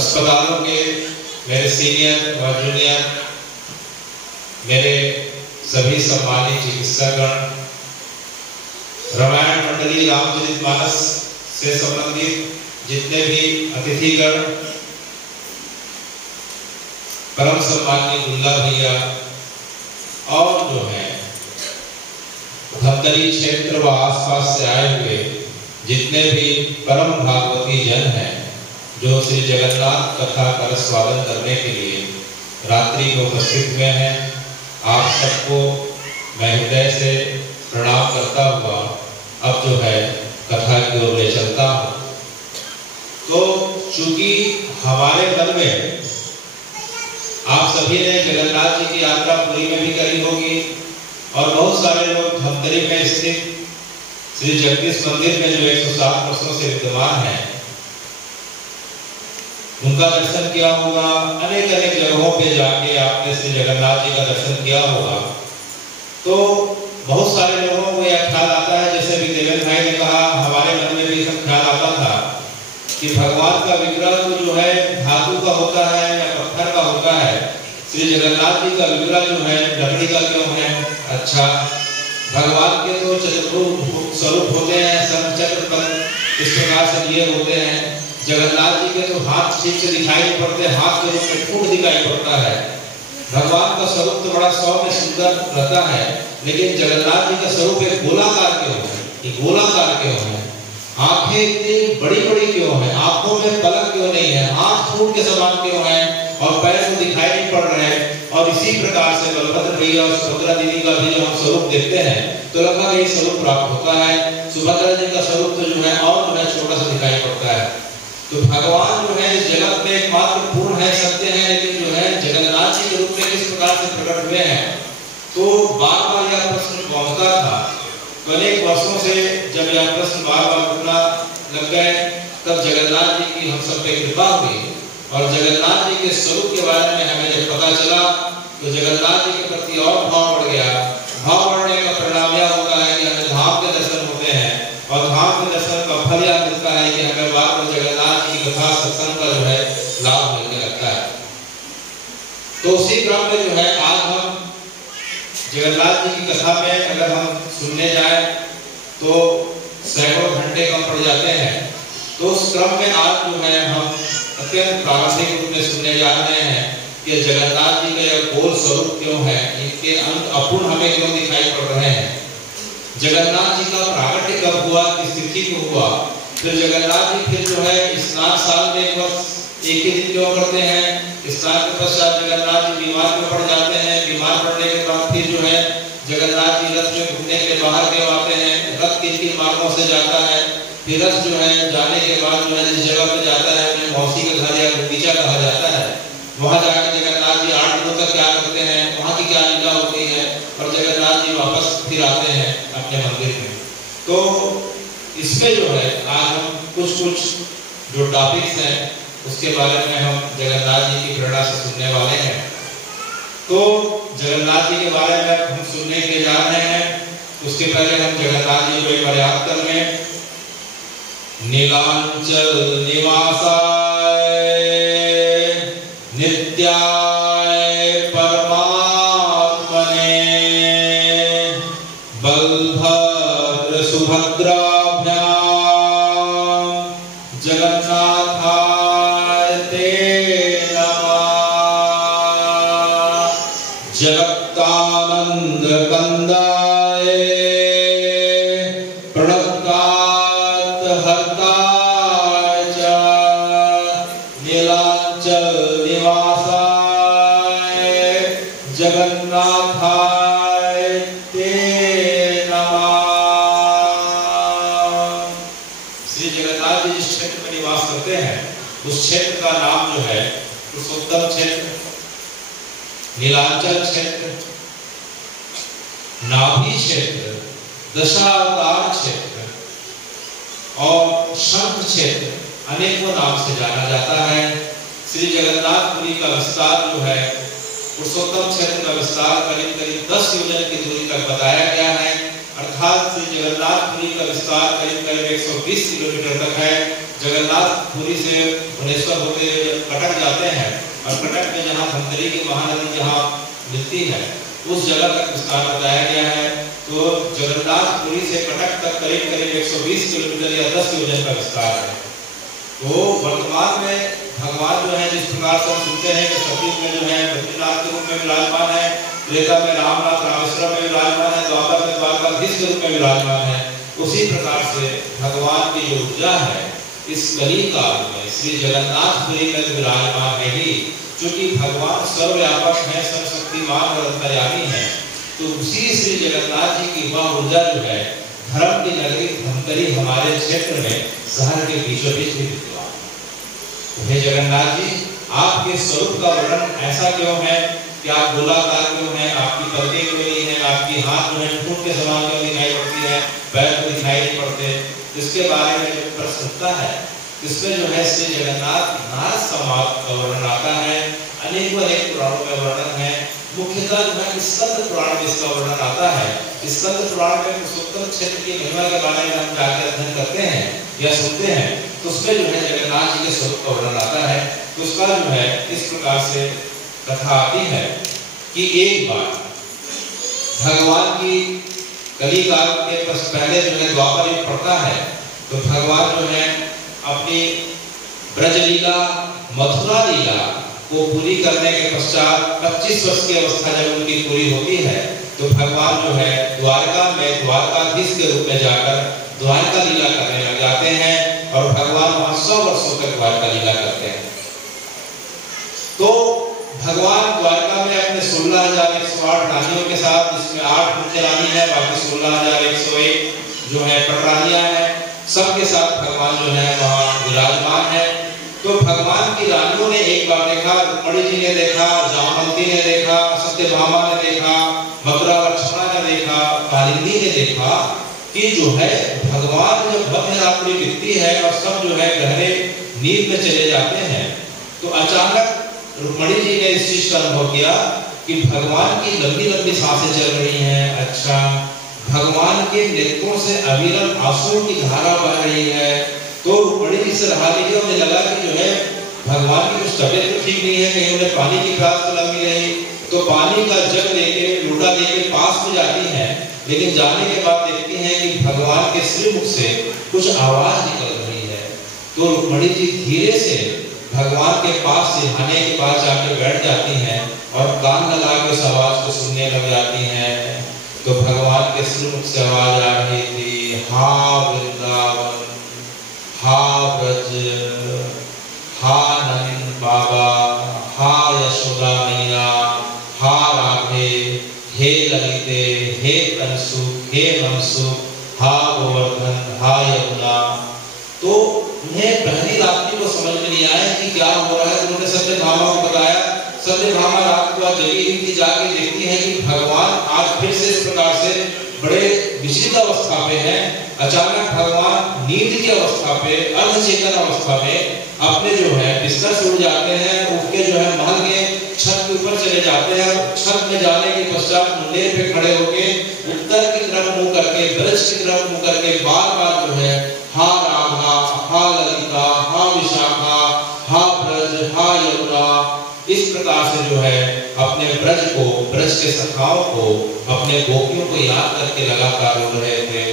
अस्पतालों के मेरे सीनियर और जूनियर, मेरे सभी सम्मानित चिकित्सागण, रामायण मंडली रामचरितमानस से संबंधित जितने भी अतिथिगण, परम सम्मानीय दुल्ला भैया और जो है धमतरी क्षेत्र व आसपास से आए हुए जितने भी परम भागवती जन हैं जो श्री जगन्नाथ कथा का स्वागत करने के लिए रात्रि को उपस्थित हुए हैं, आप सबको मैं हृदय से प्रणाम करता हुआ अब जो है कथा की ओर ले चलता हूँ। तो चूंकि हमारे मन में आप सभी ने जगन्नाथ जी की यात्रा पुरी में भी करी होगी और बहुत सारे लोग धमतरी में स्थित श्री जगदीश मंदिर में जो 107 वर्षों से विद्यमान है उनका दर्शन किया होगा। अनेक अनेक जगहों पे जाके आपने श्री जगन्नाथ जी का दर्शन किया होगा। तो बहुत सारे लोगों को यह ख्याल आता है, जैसे भी देवेंद्र भाई ने कहा, हमारे मन में भी सब ख्याल आता था कि भगवान का विग्रह तो जो है धातु का होता है या पत्थर का होता है, श्री जगन्नाथ जी का विग्रह जो है लकड़ी का क्यों है? अच्छा, भगवान के तो चतुर्भुज स्वरूप होते हैं, शंखचक्र पर इस प्रकार से लिए होते हैं। जगन्नाथ जी के तो हाथ ठीक से दिखाई नहीं पड़ते, हाथ के रूप में ठूंठ दिखाई पड़ता है। भगवान का स्वरूप तो बड़ा सौम्य सुंदर रहता है, लेकिन जगन्नाथ जी का स्वरूप एक गोलाकार क्यों है? ये गोलाकार क्यों है? आंखें इतनी बड़ी बड़ी क्यों है? आंखों में पलक क्यों नहीं है? आंख ठूंठ के समान क्यों है? और पैर तो दिखाई नहीं पड़ रहे हैं। और इसी प्रकार से बलभद्र भैया और सुभद्रा दीदी का भी जो हम स्वरूप देखते हैं तो लगभग यही स्वरूप प्राप्त होता है। सुभद्रा जी का स्वरूप तो जो है और जो है छोटा सा दिखाई पड़ता है। तो भगवान जो है इस जगत में एकमात्र पूर्ण है, सत्य है, लेकिन जो है जगन्नाथ जी के रूप में किस प्रकार से प्रकट हुए हैं, तो बार बार यह प्रश्न पहुंचता था। तो अनेक वर्षों से जब यह प्रश्न बार बार उठना लग गए, तब जगन्नाथ जी की हम सब पे कृपा हुई और जगन्नाथ जी के स्वरूप के बारे में हमें जब पता चला तो जगन्नाथ जी के प्रति और भाव बढ़ गया। भाव बढ़ने का परिणाम यह होता है कि हमें धाम के दर्शन होते हैं और धाम के दर्शन का फल यह मिलता है कि हमें बार बार जगन्नाथ जी की कथा सत्संग का जो है लाभ मिलने लगता है। तो उसी क्रम में जो है आज हम जगन्नाथ जी की कथा में अगर हम सुनने जाए तो सैकड़ों घंटे कम पड़ जाते हैं। तो उस क्रम में आज जो है हम अत्यंत प्रारंभिक रूप में सुनने जा रहे हैं कि जगन्नाथ जी का यह गोल स्वरूप क्यों है, इनके अंत अपूर्ण हमें क्यों दिखाई पड़ रहे हैं, जगन्नाथ जी का प्राकट्य कब हुआ, किस तिथि को हुआ, फिर जगन्नाथ जी फिर जो है स्नान साल में एक ही दिन क्यों करते हैं, स्नान के पश्चात जगन्नाथ जी बीमार क्यों पड़ जाते हैं, बीमार पड़ने के बाद फिर जो है जगन्नाथ जी रथ में घूमने के बाहर क्यों आते हैं, रथ किन किन मार्गों से जाता है, फिर रथ जो है जाने के बाद जो है जिस जगह पे जाता है उन्हें मौसी का घर या गुंडीचा कहा जाता है, वहां जाकर जगन्नाथ जी 8 दिनों तक क्या करते हैं, वहां की क्या लीला होती है और जगन्नाथ जी वापस फिर आते हैं अपने मंदिर में। तो इसमें जो है आज हम कुछ जो टॉपिक्स हैं उसके बारे में हम जगन्नाथ जी की प्रेरणा से सुनने वाले हैं। तो जगन्नाथ जी के बारे में हम सुनने के जा रहे हैं। उसके पहले हम जगन्नाथ जी को एक बार याद कर लें। नीलांचल निवासाय नित्याय परमात्मने बलभद्र सुभद्राभ्यां जगन्नाथाय ते नमः। जगत्तानंद कंदाय प्रणतात् हर्ताय च नीलांचल निवासाय जगन्नाथाय ते नमः। श्री जगन्नाथ जी जिस क्षेत्र में निवास करते हैं उस क्षेत्र का नाम जो है पुरुषोत्तम क्षेत्र, नीलांचल क्षेत्र, नाभि क्षेत्र, दशावतार क्षेत्र और शंख क्षेत्र अनेकों नाम से जाना जाता है। श्री जगन्नाथपुरी का विस्तार जो है पुरुषोत्तम क्षेत्र का विस्तार करीब करीब 10 योजन की दूरी तक बताया गया है, अर्थात श्री जगन्नाथपुरी का विस्तार करीब करीब 120 किलोमीटर तक है, जगन्नाथपुरी से भुवनेश्वर होते कटक जाते हैं और कटक में जहाँ धमतरी की महानदी जहाँ मिलती है उस जगह तक विस्तार बताया गया है। तो जगन्नाथपुरी से कटक तक करीब करीब 120 किलोमीटर या 10 योजन का विस्तार है। तो वर्तमान में भगवान जो है जिस प्रकार से हम सुनते हैं कि सतयुग में जो है बद्रीनाथ के रूप में विराजमान है, त्रेता में रामनाथ रामेश्वरम में विराजमान है, द्वापर में द्वारकाधीश के रूप में विराजमान है, उसी प्रकार से भगवान की जो ऊर्जा है इस कली काल में श्री जगन्नाथपुरी में विराजमान है ही। क्योंकि भगवान सर्वव्यापक है, सर्वशक्तिमान और अंतर्यामी है, तो उसी श्री जगन्नाथ जी की वह ऊर्जा जो है धर्म की नगरी धमतरी हमारे क्षेत्र में शहर के बीचों बीच भी विद्यमान है। हे जगन्नाथ जी, आपके स्वरूप का वर्णन ऐसा क्यों है कि आप गोलाकार क्यों हैं, आपकी पलकें क्यों नहीं है, आपकी हाथ जो है ठूठ के समान क्यों दिखाई पड़ती है, पैर तो दिखाई नहीं पड़ते। इसके बारे में जो प्रश्न उठता है इसमें जो है श्री जगन्नाथ नारद संवाद का वर्णन आता है, अनेक पुराणों में वर्णन है। मुख्यतः जो है स्कंद पुराण में इसका वर्णन आता है। स्कंद पुराण में पुरुषोत्तम क्षेत्र की महिमा के बारे में हम जाकर अध्ययन करते हैं या सुनते हैं, तो उसमें जो है जगन्नाथ जी के स्वरूप का वर्णन आता है। तो उसका जो है इस प्रकार से कथा आती है कि एक बार भगवान की कली काल के पहले जो है द्वापर युग पड़ता है, तो भगवान जो है अपनी ब्रज लीला मथुरा लीला को पूरी करने के पश्चात 25 वर्ष की अवस्था जब उनकी पूरी होती है, तो भगवान जो है द्वारका में द्वारकाधीश के रूप में जाकर द्वारका लीला करने लग जाते हैं और भगवान वहां 100 वर्षों तक द्वारका लीला करते हैं। तो भगवान द्वारका में अपने 16,108 रानियों के साथ, जिसमें 8 मुख्य रानी है, बाकी 16,101 जो है पटरानियां हैं, सबके साथ भगवान जो है वहाँ विराजमान है। तो भगवान की रानियों ने एक बार देखा, रुक्मिणी जी ने देखा, जामवंती ने देखा, सत्यभामा ने देखा, मथुरा लक्ष्मणा ने देखा, कालिंदी ने देखा कि जो है भगवान जब मध्यरात्रि बीतती है और सब जो है गहरे नींद में चले जाते हैं, तो अचानक रुक्मिणी जी ने इस चीज का अनुभव किया कि भगवान की लंबी लंबी सांसें चल रही हैं। अच्छा, भगवान के नेत्रों से अविरल आंसुओं की धारा बह रही है। तो रुक्मिणी जी से रहा लीजिए, उन्हें लगा कि जो है भगवान की कुछ तबीयत तो ठीक नहीं है, कहीं उन्हें पानी की प्यास तो लगी रही। तो पानी का जग लेके लोटा लेके पास में जाती हैं, लेकिन जाने के बाद देखती हैं कि भगवान के श्रीमुख से कुछ आवाज निकल रही है। तो रुक्मिणी जी धीरे से भगवान के पास सिरहाने के पास जाके बैठ जाती हैं और कान लगा के उस आवाज को सुनने लग जाती हैं। तो भगवान के श्रीमुख से आवाज आ रही थी, हा वृंदावन, हा ब्रज, हा नंद बाबा, हा यशोदा मैया, हा राधे, हे ललिते, हे तनसुख, हे मनसुख, हा गोवर्धन, हा यमुना। तो उन्हें पहली रात्रि को समझ में नहीं आया कि क्या हो रहा है। उन्होंने सत्यभामा को बताया। सत्यभामा रात को जगी हुई थी, जाके देखती है कि भगवान आज फिर से इस प्रकार से बड़े विचलित अवस्था में हैं। अचानक भगवान नींद की अवस्था पे, अर्धचेतन अवस्था में अपने जो है बिस्तर से उठ जाते हैं, उठ के जो है महल के छत के ऊपर चले जाते हैं। छत में जाने के पश्चात मुंडेर पे खड़े होके उत्तर की तरफ मुंह करके, ब्रज की तरफ मुंह करके बार बार जो है हा राधा, हा ललिता, हा विशाखा, हा ब्रज, हा यमुना, इस प्रकार से जो है अपने ब्रज को, ब्रज के सखाओं को, अपने गोपियों को याद करके लगातार रो रहे थे।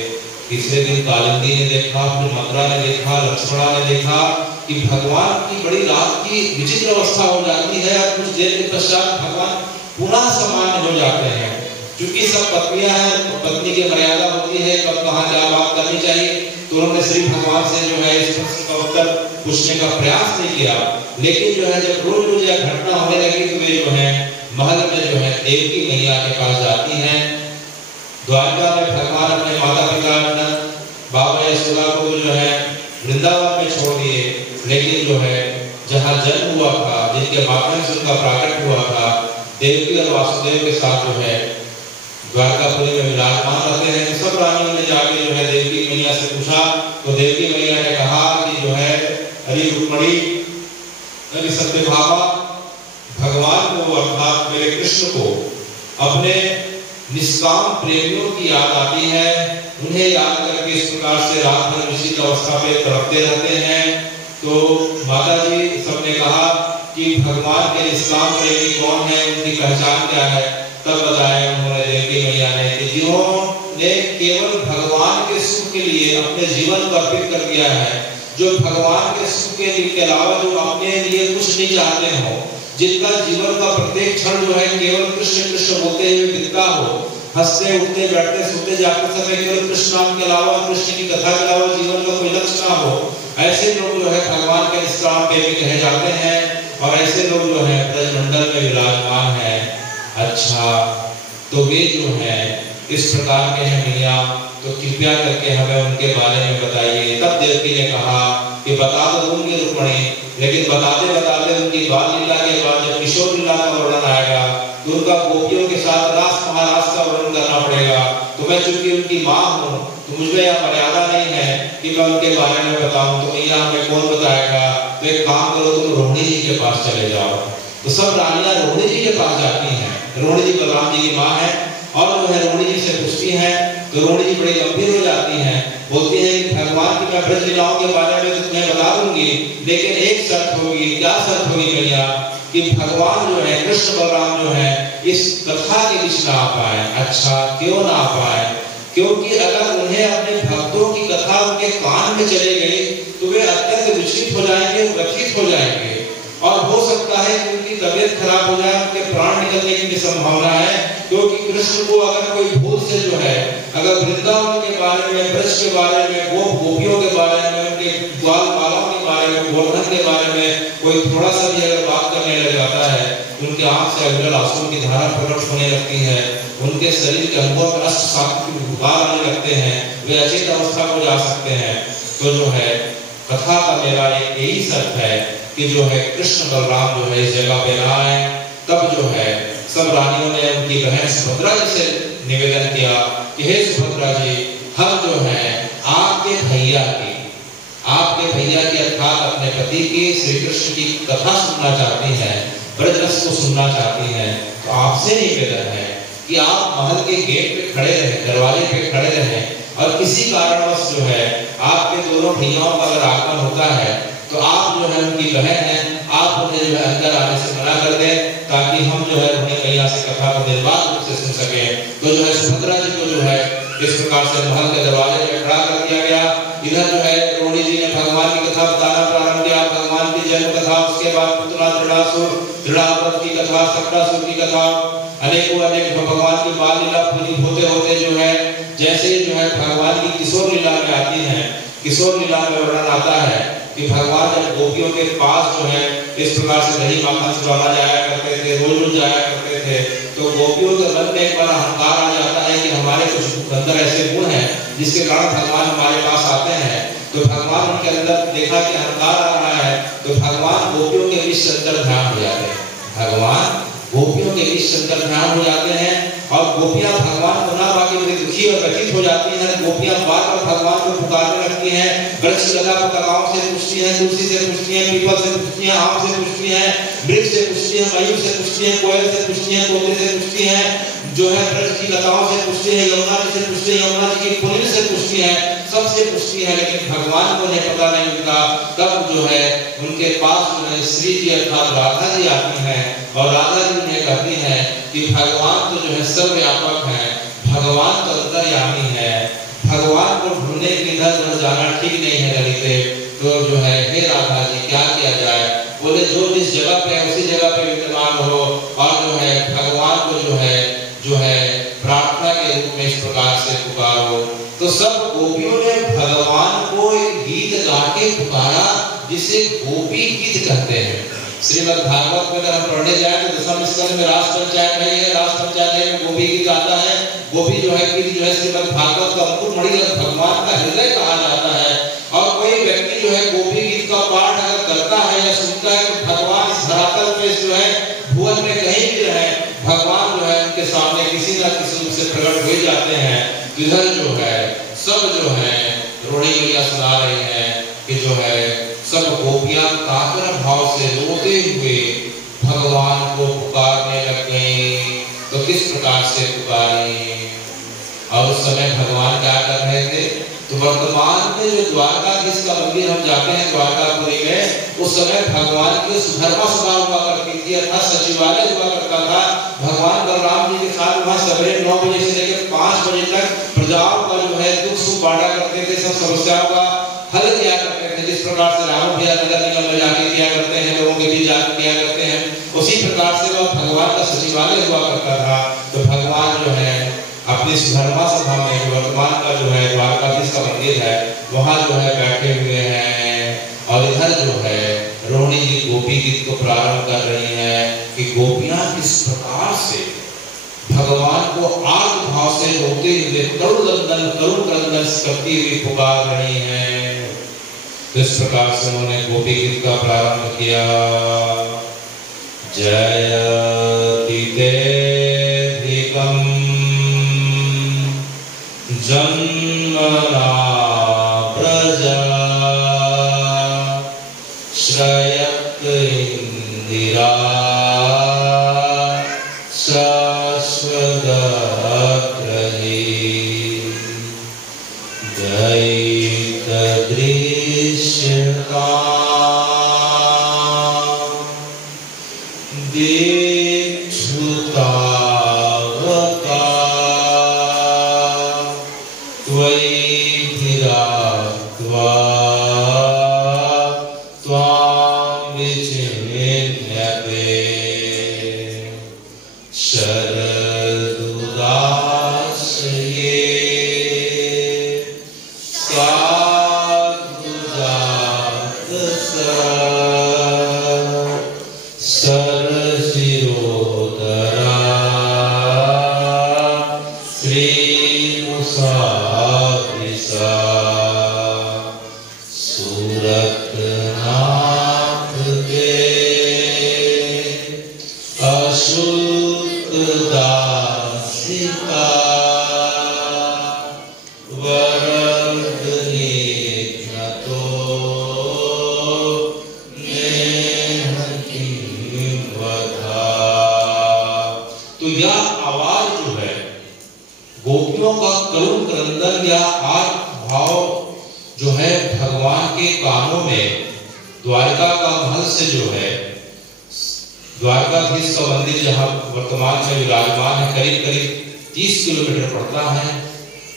तीसरे दिन कालिंदी ने देखा, फिर मथुरा ने देखा, लक्ष्मणा ने देखा कि भगवान की बड़ी रात की विचित्र अवस्था हो जाती है और कुछ देर के पश्चात भगवान पुनः सामान्य हो जाते हैं। क्योंकि सब पत्नियां हैं, पत्नी की मर्यादा होती है कब कहाँ क्या बात करनी चाहिए। तो उन्होंने श्री भगवान से जो है इस प्रश्न का उत्तर पूछने का प्रयास नहीं किया। लेकिन जो है जब रोज रोज यह घटना होने लगी तो वे जो है महल में जो है देवकी मैया के पास जाती हैं। द्वारका में भगवान अपने माता पिता बाबा यशोदा को जो है वृंदावन में छोड़ दिए, लेकिन जो है जहाँ जन्म हुआ था, जिनके माध्यम से उनका प्राकट हुआ था, देवकी और वासुदेव के साथ जो है द्वारकापुरी में विराजमान रहते हैं। सब रानियों ने जाके जो है देवकी मैया से पूछा, तो देवकी मैया ने कहा कि जो है अरे रुक्मिणी, अरे सत्यभामा, भगवान को अर्थात मेरे कृष्ण को अपने निष्काम प्रेमियों की याद आती है उन्हें याद करके इस प्रकार से रात भर विशिष्ट अवस्था पे तड़पते रहते हैं। तो माता जी सबने कहा कि भगवान के इस्लाम प्रेमी कौन है, उनकी पहचान क्या है। तब बताया उन्होंने देवी मैया ने कि जिन्होंने केवल भगवान के सुख के लिए अपने जीवन को अर्पित कर दिया है, जो भगवान के सुख के अलावा जो अपने लिए कुछ नहीं चाहते हो, जिनका जीवन का प्रत्येक क्षण जो है केवल कृष्ण कृष्ण बोलते हुए बीतता हो, हंसते उठते बैठते सोते जागते समय केवल कृष्ण नाम के अलावा, कृष्ण की कथा के अलावा जीवन का कोई लक्ष्य ना हो, ऐसे लोग जो है भगवान के निष्काम प्रेमी कहे जाते हैं। और ऐसे लोग जो है ब्रजमंडल में विराजमान है। अच्छा, तो वे जो है इस प्रकार के हैं मैया, तो कृपया करके हमें उनके बारे में बताइए। तब देवकी ने कहा कि बता तो दूंगी रुक्मिणी, लेकिन बताते बताते उनकी बाल लीला के बाद जब किशोर लीला का वर्णन आएगा तो उनका गोपियों के साथ रास महारास का वर्णन करना पड़ेगा। तो मैं चूंकि उनकी माँ हूँ तो मुझे यह मर्यादा नहीं है कि मैं उनके बारे में बताऊं। तो मैया हमें कौन बताएगा? तो एक काम करो, तुम रोहिणी जी के पास चले जाओ। तो सब रानियां रोहिणी जी के पास जाती हैं। रोहिणी जी बलराम जी की माँ है और जो है रोहिणी जी से पूछती हैं। तो रोहिणी जी बड़ी गंभीर हो जाती हैं, बोलती हैं कि भगवान की मैं ब्रज लीलाओं के बारे में तो तुम्हें बता दूंगी, लेकिन एक शर्त होगी। क्या शर्त होगी मैया? कि भगवान जो है कृष्ण बलराम जो है इस कथा के बीच ना आ पाए। अच्छा, क्यों ना आ पाए? क्योंकि अगर उन्हें अपने भक्तों की कथा उनके कान में चले गई तो वे अत्यंत विचलित हो जाएंगे, व्यथित हो जाएंगे और हो सकता है कि उनकी तबीयत खराब हो जाए, उनके प्राण निकलने की भी संभावना है। क्योंकि कृष्ण को अगर कोई भूल से जो है अगर वृंदावन के बारे में, ब्रज के बारे में, गोपियों के बारे में, उनके ग्वाल बालों के बारे में, गोवर्धन के बारे में कोई थोड़ा सा भी अगर बात करने लग जाता है, उनके आंख से अविरल आंसू की धारा प्रकट होने लगती है, उनके शरीर के अंगों पर अष्ट सात बुखार आने लगते हैं, वे अचेत अवस्था को जा सकते हैं। तो जो है कथा का मेरा एक यही शर्त है कि जो है कृष्ण बलराम जो है इस जगह पे ना आए। तब जो है सब रानियों ने उनकी बहन सुभद्रा जी से निवेदन किया कि हे सुभद्रा जी, हम जो है आपके भैया की अर्थात अपने पति की श्री कृष्ण की कथा सुनना चाहती हैं, ब्रजरस को सुनना चाहती हैं। तो आपसे निवेदन है कि आप महल के गेट पे खड़े रहें, दरवाजे पे खड़े रहें और किसी कारणवश जो है आपके दोनों भैयाओं का अगर आगमन होता है तो आप जो है उनकी बहन है, आप उन्हें जो है अंदर आने से मना कर दें ताकि हम जो है उन्हें मैया से कथा को निर्बाध रूप से सुन सके। तो जो है सुभद्रा जी को जो है इस प्रकार से महल के दरवाजे में खड़ा कर दिया गया। इधर जो है रोहिणी जी ने भगवान की कथा बताना प्रारंभ किया, भगवान की जन्म कथा, उसके बाद पुतना दृढ़ासुर की कथा, सक्रासुर की कथा, अनेक भगवान की बाल लीला पूरी होते होते जो है जैसे जो है भगवान की किशोर लीला में आती है, किशोर लीला में वर्णन आता है कि भगवान जब गोपियों के पास जो है इस प्रकार से दही माखन चुराना जाया करते थे, रोज जाया करते थे, तो गोपियों के मन में एक बार अहंकार आ जाता है कि हमारे कुछ अंदर ऐसे गुण हैं जिसके कारण भगवान हमारे पास आते हैं। तो भगवान उनके अंदर देखा कि अहंकार आ रहा है, तो भगवान गोपियों के बीच अंतर ध्यान हो जाते हैं। भगवान गोपियों के बीच अंतर ध्यान हो जाते हैं और गोपियां भगवान को ना पाके बड़ी दुखी और व्यथित हो जाती हैं। गोपियां बार-बार भगवान को पुकारने लगती हैं, वृक्ष लता पताकाओं से पूछती हैं, तुलसी से पूछती हैं, पीपल से पूछती हैं, आम से पूछती हैं, वृक्ष से पूछती हैं, मयूर से पूछती हैं, कोयल से पूछती हैं, तोते से पूछती हैं, जो है वृक्ष की लताओं से पूछती हैं, यमुना जी से पूछती हैं, यमुना जी की पुण्य से पूछती हैं, सबसे पूछती है, लेकिन भगवान को नहीं पता नहीं उनका। तब जो है उनके पास जो है श्री जी अर्थात राधा जी आती हैं और राधा जी उन्हें कहती हैं कि भगवान तो जो है सर्वव्यापक है, भगवान तो अंतर्यामी है, भगवान को ढूंढने के इधर उधर जाना ठीक नहीं है ललिते। तो जो है हे राधा जी क्या किया जाए? बोले जो जिस जगह पे है उसी जगह पे विद्यमान हो और जो है भगवान को जो है प्रार्थना के रूप में इस प्रकार से पुकारो। तो सब गोपियों ने भगवान को एक गीत गा के पुकारा जिसे गोपी गीत कहते हैं। श्रीमद् भागवत में अगर हम पढ़ने जाए तो दशम स्कंद में रास पंचायत है, रास पंचायत में गोपी गीत आता है। गोपी जो है गीत जो है श्रीमद् भागवत का अंकुर मणि भगवान का हृदय कहा जाता है। और कोई व्यक्ति जो है गोपी गीत का पाठ अगर करता है या सुनता है तो भगवान इस धरातल पे जो है भुवन में कहीं भी रहे, भगवान जो है उनके सामने किसी न किसी रूप से प्रकट हो जाते हैं। इधर जो है सब जो है रोहिणी मैया सुना रहे हैं कि जो है सब गोपियां कातर भाव से रोते हुए भगवान को पुकारने लग गई। तो किस प्रकार से पुकारी? और उस समय भगवान क्या कर रहे तो वर्तमान में जो द्वारकाधीश का मंदिर हम जाते हैं द्वारकापुरी में, उस समय भगवान की उस धर्म सभा हुआ करती थी अर्थात सचिवालय हुआ करता था। भगवान बलराम जी के साथ वहाँ सवेरे 9 बजे से लेकर 5 बजे तक प्रजाओं का जो है दुख सुख बांटा करते थे, सब समस्याओं का हल किया करते थे। जिस प्रकार से राम भैया नगर निगम में जाके किया करते हैं, लोगों के बीच जाके किया करते हैं, उसी प्रकार से वह भगवान का सचिवालय हुआ करता था। तो भगवान जो है अपनी धर्मा सभा में वर्तमान का जो है द्वारकाधीश का मंदिर है, वहाँ जो है बैठे हुए हैं। और इधर जो है रोहिणी जी गोपी गीत को प्रारंभ कर रही है कि गोपियां किस प्रकार से भगवान को आर्त भाव से रोते हुए करुण क्रंदन करती हुई पुकार रही हैं। इस प्रकार से उन्होंने गोपी गीत का प्रारंभ किया। जयति तेधिकम् जन्मना प्रजा श्रयत इंदिरा शाश्वत दैत दृश्यता दीक्षुतावता त्वयिधिरात्वा त्वां विचिन्यते शरदुदासये साधुजातसा सरशिरोदरा श्रीमुसाफिसा सूरतनाथ के अशुद्धदासिका वरदनीघ्नतो नेहकिंवधा। तो यह आवाज जो है गोपियों का करुण क्रंदन या आर्त भाव जो है भगवान के कानों में द्वारका का महल से जो है द्वारकाधीश का मंदिर जहाँ वर्तमान में विराजमान है करीब करीब 30 किलोमीटर पड़ता है।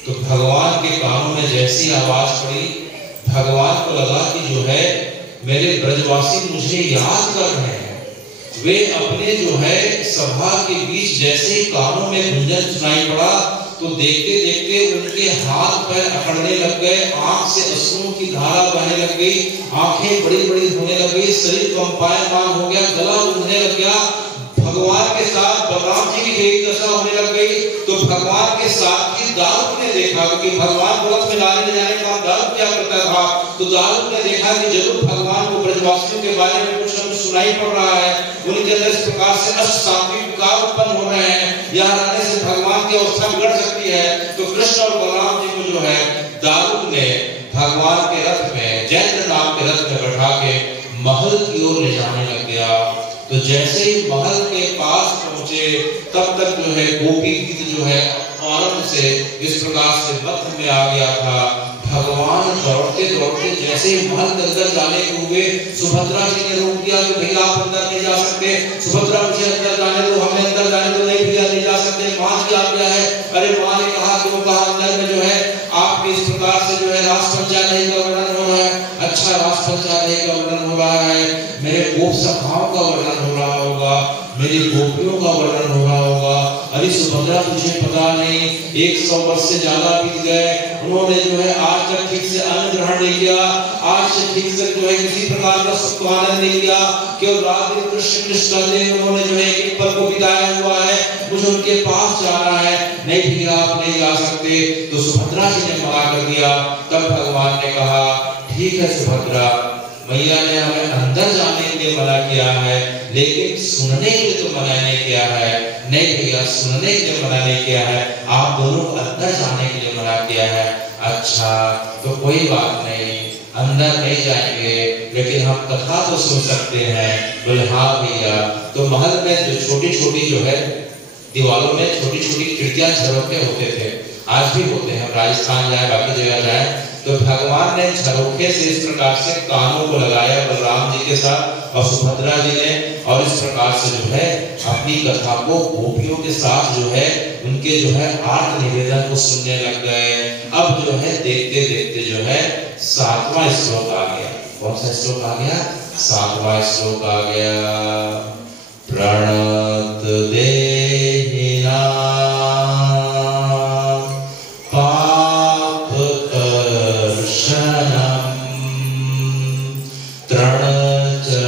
तो भगवान के कानों में जैसी आवाज पड़ी, भगवान को लगा कि जो है मेरे ब्रजवासी मुझे याद कर रहे हैं। वे अपने जो है सभा के बीच जैसे ही कानों में गुंजन सुनाई पड़ा तो देखते देखते उनके हाथ पैर अकड़ने लग गए, आंख से अश्रुओं की धारा बहने लग गई, आंखें बड़ी बड़ी होने लग गई, शरीर कंपायमान हो गया, गला उठने लग गया। भगवान के साथ बलराम जी की यही दशा होने लग गई। तो भगवान के साथ ही दाऊद ने देखा, क्योंकि भगवान रथ में लाने जाने का दाऊद क्या करता था, तो दाऊद ने देखा कि जरूर भगवान को ब्रजवासियों के बारे में कुछ न कुछ सुनाई पड़ रहा है, उनके अंदर इस प्रकार से अष्ट सात्विक विकार उत्पन्न हो रहे हैं, यहाँ रहने से भगवान की अवस्था बिगड़ सकती है। तो कृष्ण और बलराम जी को जो है दाऊद ने भगवान के रथ में जैत्र नाम के रथ में बैठा के महल की ओर ले जाने लग गया। तो जैसे ही महल के पास पहुंचे तब तक जो है गोपी गीत जो है आनंद से इस प्रकार से मध्य में आ गया था। भगवान दौड़ते दौड़ते जैसे ही महल के अंदर जाने को हुए, सुभद्रा जी ने रोक दिया कि भैया आप अंदर नहीं जा सकते। सुभद्रा मुझे अंदर जाने दो, हमें अंदर जाने दो। नहीं भैया नहीं जा सकते, मां की आज्ञा है। अरे मां ने कहा क्यों कहा, अंदर में जो है आपके इस प्रकार से जो है रास पंचायत का वर्णन हो रहा है। अच्छा, रास पंचायत का वर्णन हो रहा है, मेरे गोप सखाओं का वर्णन हो रहा होगा, मेरी गोपियों का वर्णन हो रहा होगा। अरे सुभद्रा तुझे पता नहीं 100 वर्ष से ज्यादा बीत गए, उन्होंने जो है आज तक ठीक से अन्न ग्रहण नहीं किया, आज से ठीक से जो है किसी प्रकार का सुख आनंद नहीं लिया, केवल रात दिन कृष्ण कृष्ण करते उन्होंने जो है एक पल को बिताया हुआ है, मुझे उनके पास जाना है। नहीं भैया आप नहीं जा सकते। तो सुभद्रा जी ने मना कर दिया। तब भगवान ने कहा ठीक है सुभद्रा, मैया ने हमें अंदर जाने के लिए मना किया है, लेकिन सुनने के लिए तो मना नहीं किया है। नहीं भैया सुनने के लिए मना नहीं किया है, आप दोनों अंदर जाने के लिए मना किया है। अच्छा तो कोई बात नहीं, अंदर नहीं जाएंगे, लेकिन हम कथा तो सुन सकते हैं। बोले हाँ भैया। तो महल में जो छोटी छोटी जो है दीवारों में छोटी छोटी खिड़कियां झरोखे होते थे, आज भी होते हैं। राजस्थान जाए बाकी जगह जाए तो भगवान ने झरोखे से इस प्रकार से कानों को लगाया बलराम जी के साथ और सुभद्रा जी ने, और इस प्रकार से जो है अपनी कथा को गोपियों के साथ जो है उनके जो है आर्त निवेदन को सुनने लग गए। अब जो है देखते देखते जो है 7वां श्लोक आ गया। कौन सा श्लोक आ गया? 7वां श्लोक आ गया। प्रणत देहिना पाप कर्षणम तृणचरानुगम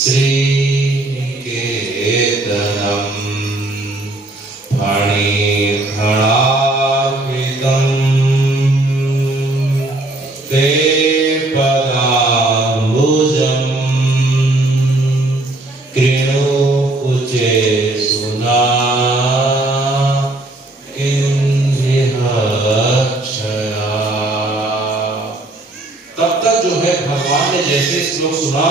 श्रीनिकेतनम फणिर्घणार्पितम ते पदाम्बुजम कृणुकुचे सुना इंद्रियक्षया। तब तक जो है भगवान ने जैसे श्लोक सुना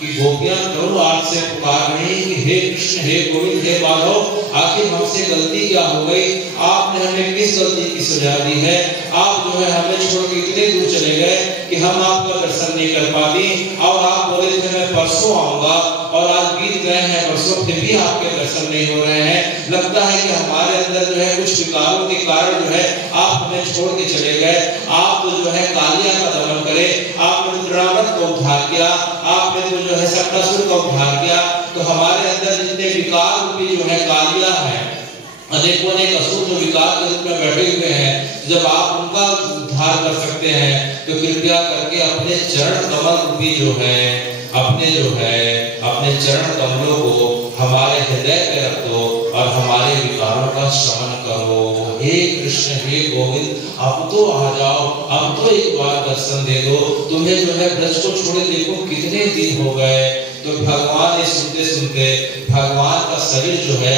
कि गोपियां करुण आर्त से पुकार रही कि हे कृष्ण, हे गोविंद, हे माधव, आखिर हमसे गलती क्या हो गई? आपने हमें किस गलती की सजा दी है? आप जो है हमें छोड़ के इतने दूर चले गए कि हम आपका दर्शन नहीं कर पाती, और आप बोले थे मैं परसों आऊंगा, और आज बीत गए हैं परसों, फिर भी आपके दर्शन नहीं हो रहे हैं। लगता है कि हमारे अंदर जो है कुछ विकारों के कारण जो है आप हमें छोड़ के चले गए। आप तो जो है कालिया का दमन करे, आपने रुद्रावत को उद्धार किया, आपने तो जो है शक्तासुर का उद्धार किया, तो हमारे अंदर जितने विकार रूपी जो है कालिया है, अनेकों अनेक असुर जो विकार के रूप में बैठे हुए हैं, जब आप उनका उद्धार कर सकते हैं तो कृपया करके अपने चरण कमल रूपी जो है अपने चरण कमलों को हमारे हृदय पे रख दो और हमारे विकारों का शमन करो। हे कृष्ण, हे गोविंद, अब तो आ जाओ, अब तो एक बार दर्शन दे दो। तुम्हें जो है ब्रज को छोड़े देखो कितने दिन हो गए। तो भगवान ने सुनते सुनते भगवान का शरीर जो है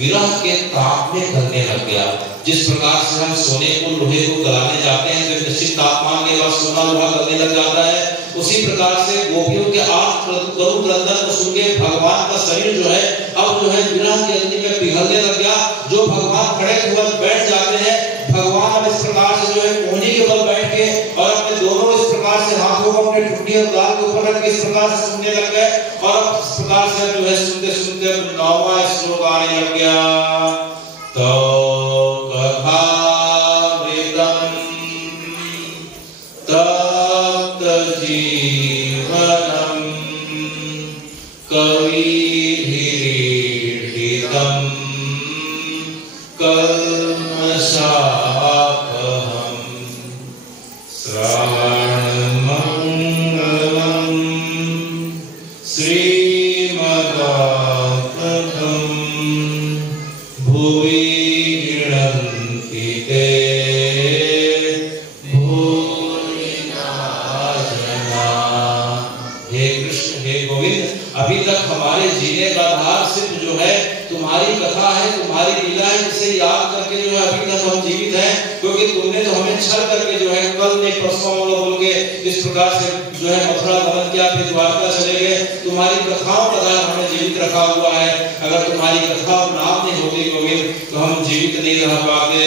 विरह के ताप में गलने लग गया। जिस प्रकार से हम सोने को लोहे को गलाने जाते हैं तो निश्चित तापमान के बाद सोना लोहा गलने लग जाता है, उसी प्रकार से गोपियों के आर्त करुण क्रंदन को सुन के भगवान का शरीर जो है अब जो है विरह की अग्नि में पिघलने लग गया। जो भगवान खड़े तुरंत बैठ जाते हैं, भगवान अब इस प्रकार से जो है कोहनी के बल बैठ के और अपने दोनों इस प्रकार से हाथों को अपने ठुड्डी और गाल के ऊपर रख के इस प्रकार से सुनने लग गए। और अब इस प्रकार से जो है सुनते सुनते 9वां श्लोक आने लग गया। तो कथा वेदम तप्त जीवनम कविभिरीडितम कल्मषापहम श्रवणमंगलम श्रीमदाततम भुवि गृह्णन्ति ते भूरिना जना। हे कृष्ण, हे गोविंद, अभी तक हमारे जीने का आधार सिर्फ जो है तुम्हारी कथा है, तुम्हारी लीला है, जिसे याद करके जो है अभी तक हम जीवित हैं, क्योंकि तुमने तो हमें छल करके जो है कल ने परसों बोल के इस प्रकार से जो है मथुरा गमन किया, फिर द्वारका चले गए। तुम्हारी कथाओं का आधार हमें जीवित रखा हुआ है। अगर तुम्हारी कथा और नाम नहीं होती गोविंद तो हम जीवित नहीं रह पाते।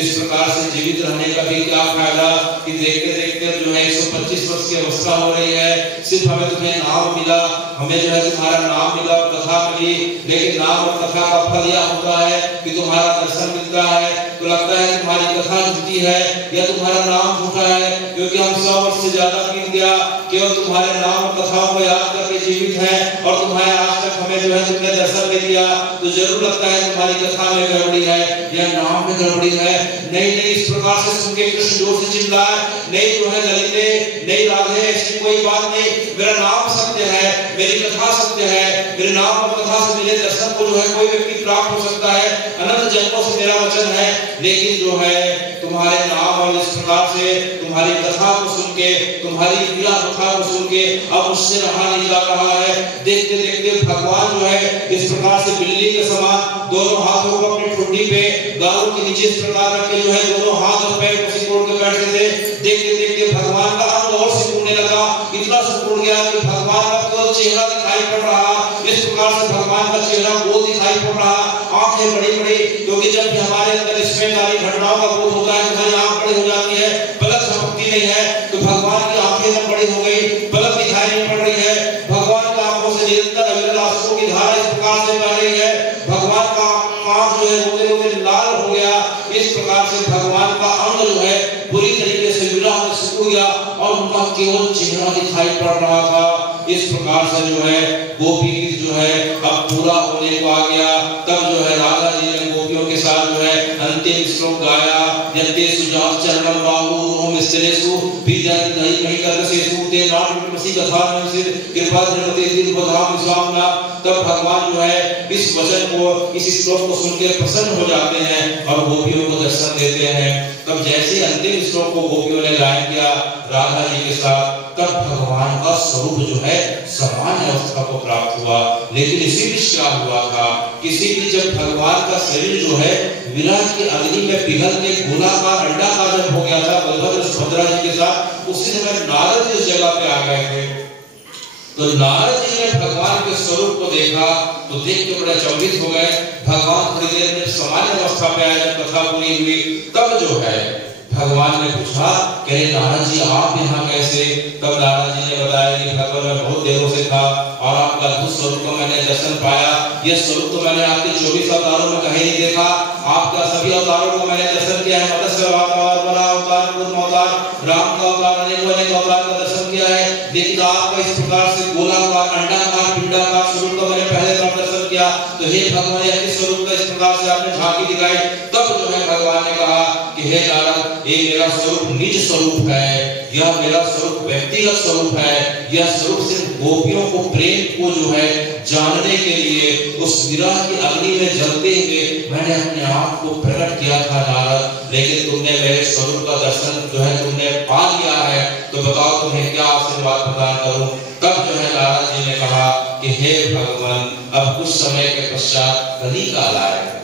इस प्रकार से जीवित रहने का भी क्या फायदा कि देखते देखते जो है 125 वर्ष की अवस्था हो रही है, सिर्फ हमें तुम्हें नाम मिला, हमें जो है तुम्हारा नाम मिला, कथा मिली, लेकिन नाम और कथा का फल यह होता है कि तुम्हारा दर्शन मिलता है। तो लगता है तुम्हारी कथा झूठी है या तुम्हारा नाम झूठा है, क्योंकि हम 100 वर्ष से ज्यादा बीत गया केवल तुम्हारे नाम और कथाओं को याद करके जीवित हैं, और तुम्हारे आज तक हमें जो है तुमने दर्शन नहीं दिया। तो जरूर लगता है तुम्हारी कथा में गड़बड़ी है या नाम में गड़बड़ी है। नहीं नहीं, इस प्रकार से सुन के कृष्ण जोर से चिल्लाए, नहीं जो है ललिते, नहीं राधे, ऐसी कोई बात नहीं, मेरा नाम सत्य है, मेरी कथा सत्य है, मेरे नाम और कथा से मेरे दर्शन को जो है कोई व्यक्ति प्राप्त हो सकता है, अनंत जन्मों से मेरा वचन है। लेकिन जो है तुम्हारे नाम और इस प्रकार से तुम्हारी कथा को सुन के, तुम्हारी लीला कथा को सुन के अब उससे रहा नहीं जा रहा है। देखते देखते भगवान जो है इस प्रकार से बिल्ली के समान दोनों हाथों को अपनी ठुड्डी पे गालों के नीचे इस प्रकार रख के जो है दोनों हाथ और पैर को सिकोड़ के बैठे थे। देखते देखते भगवान का अंग और सिकुड़ने लगा, इतना सिकुड़ गया कि भगवान का केवल चेहरा दिखाई पड़ रहा। इस प्रकार से भगवान का चेहरा गोल दिखाई पड़ रहा, आंख आंखें बड़ी बड़ी, क्योंकि जब भी हमारे अंदर इसमें वाली घटनाओं का बोध होता है तो हमारी आंख बड़ी हो जाती है, पलक झपकती नहीं है। तो भगवान की आंखें बड़ी हो गई, पलक दिखाई नहीं पड़ रही है, भगवान की आंखों से निरंतर अविरल आंसुओं की धारा इस प्रकार से बह रही है, भगवान का आंख जो है रोते रोते लाल हो गया। इस प्रकार से भगवान का अंग जो है पूरी तरीके से विरह में सिकुड़ गया और उनका केवल चेहरा दिखाई पड़ रहा था। इस प्रकार से जो है गोपी गीत जो है अब पूरा होने को आ गया। तब जो है राधा जी ने गोपियों के साथ जो है अंतिम श्लोक गाया, यते सुजात चरणम बाहु मिस्त्रेसु विद्याति नहीं कहीं करसेसु ते नाम प्रसी कथा में सिर कृपा धरते दिल बधाम स्वामना। तब भगवान जो है इस वचन को, इस श्लोक को सुनकर प्रसन्न हो जाते हैं और गोपियों को दर्शन देते हैं। तब जैसे अंतिम श्लोक को गोपियों ने गायन किया राधा जी के साथ, तब भगवान का स्वरूप जो है सामान्य अवस्था को प्राप्त हुआ। लेकिन इसी बीच क्या हुआ था, किसी भी जब भगवान का शरीर जो है विरह की अग्नि में पिघल के गोलाकार अंडाकार जब हो गया था बलभद्र सुभद्रा जी के साथ, उसी समय नारद जी उस जगह पे आ गए थे। तो नारद जी ने भगवान के स्वरूप को देखा तो देख के बड़े चौंकित हो गए। भगवान थोड़ी देर में सामान्य अवस्था पे आए, जब कथा पूरी हुई तब जो है भगवान ने पूछा कि नारद जी आप यहाँ कैसे? तब नारद जी ने बताया कि भगवान मैं बहुत देरों से था और आपका अद्भुत स्वरूप को मैंने दर्शन पाया। यह स्वरूप तो मैंने आपके 24 अवतारों में कहीं नहीं देखा। आपका सभी अवतारों को मैंने दर्शन किया है, मत्स्य अवतार, वराह अवतार, कूर्म अवतार, राम का अवतार, अनेक अवतार का दर्शन किया है। लेकिन आपका इस प्रकार से गोलाकार, अंडाकार, पिंडाकार स्वरूप का मैंने पहले बार दर्शन किया। तो हे भगवान यह स्वरूप का इस प्रकार से आपने झांकी दिखाई। तब जो है भगवान ने कहा कि हे नारद, ये मेरा स्वरूप निज स्वरूप है, यह मेरा स्वरूप व्यक्तिगत स्वरूप है। यह स्वरूप सिर्फ गोपियों को प्रेम को जो है जानने के लिए उस विरह की अग्नि में जलते हुए मैंने अपने आप को प्रकट किया था नारद। लेकिन तुमने मेरे स्वरूप का दर्शन जो है तुमने पा लिया है, तो बताओ तुम्हें क्या आशीर्वाद प्रदान करूं? तब जो है नारद जी ने कहा कि हे भगवान, अब कुछ समय के पश्चात कली काल आएगा।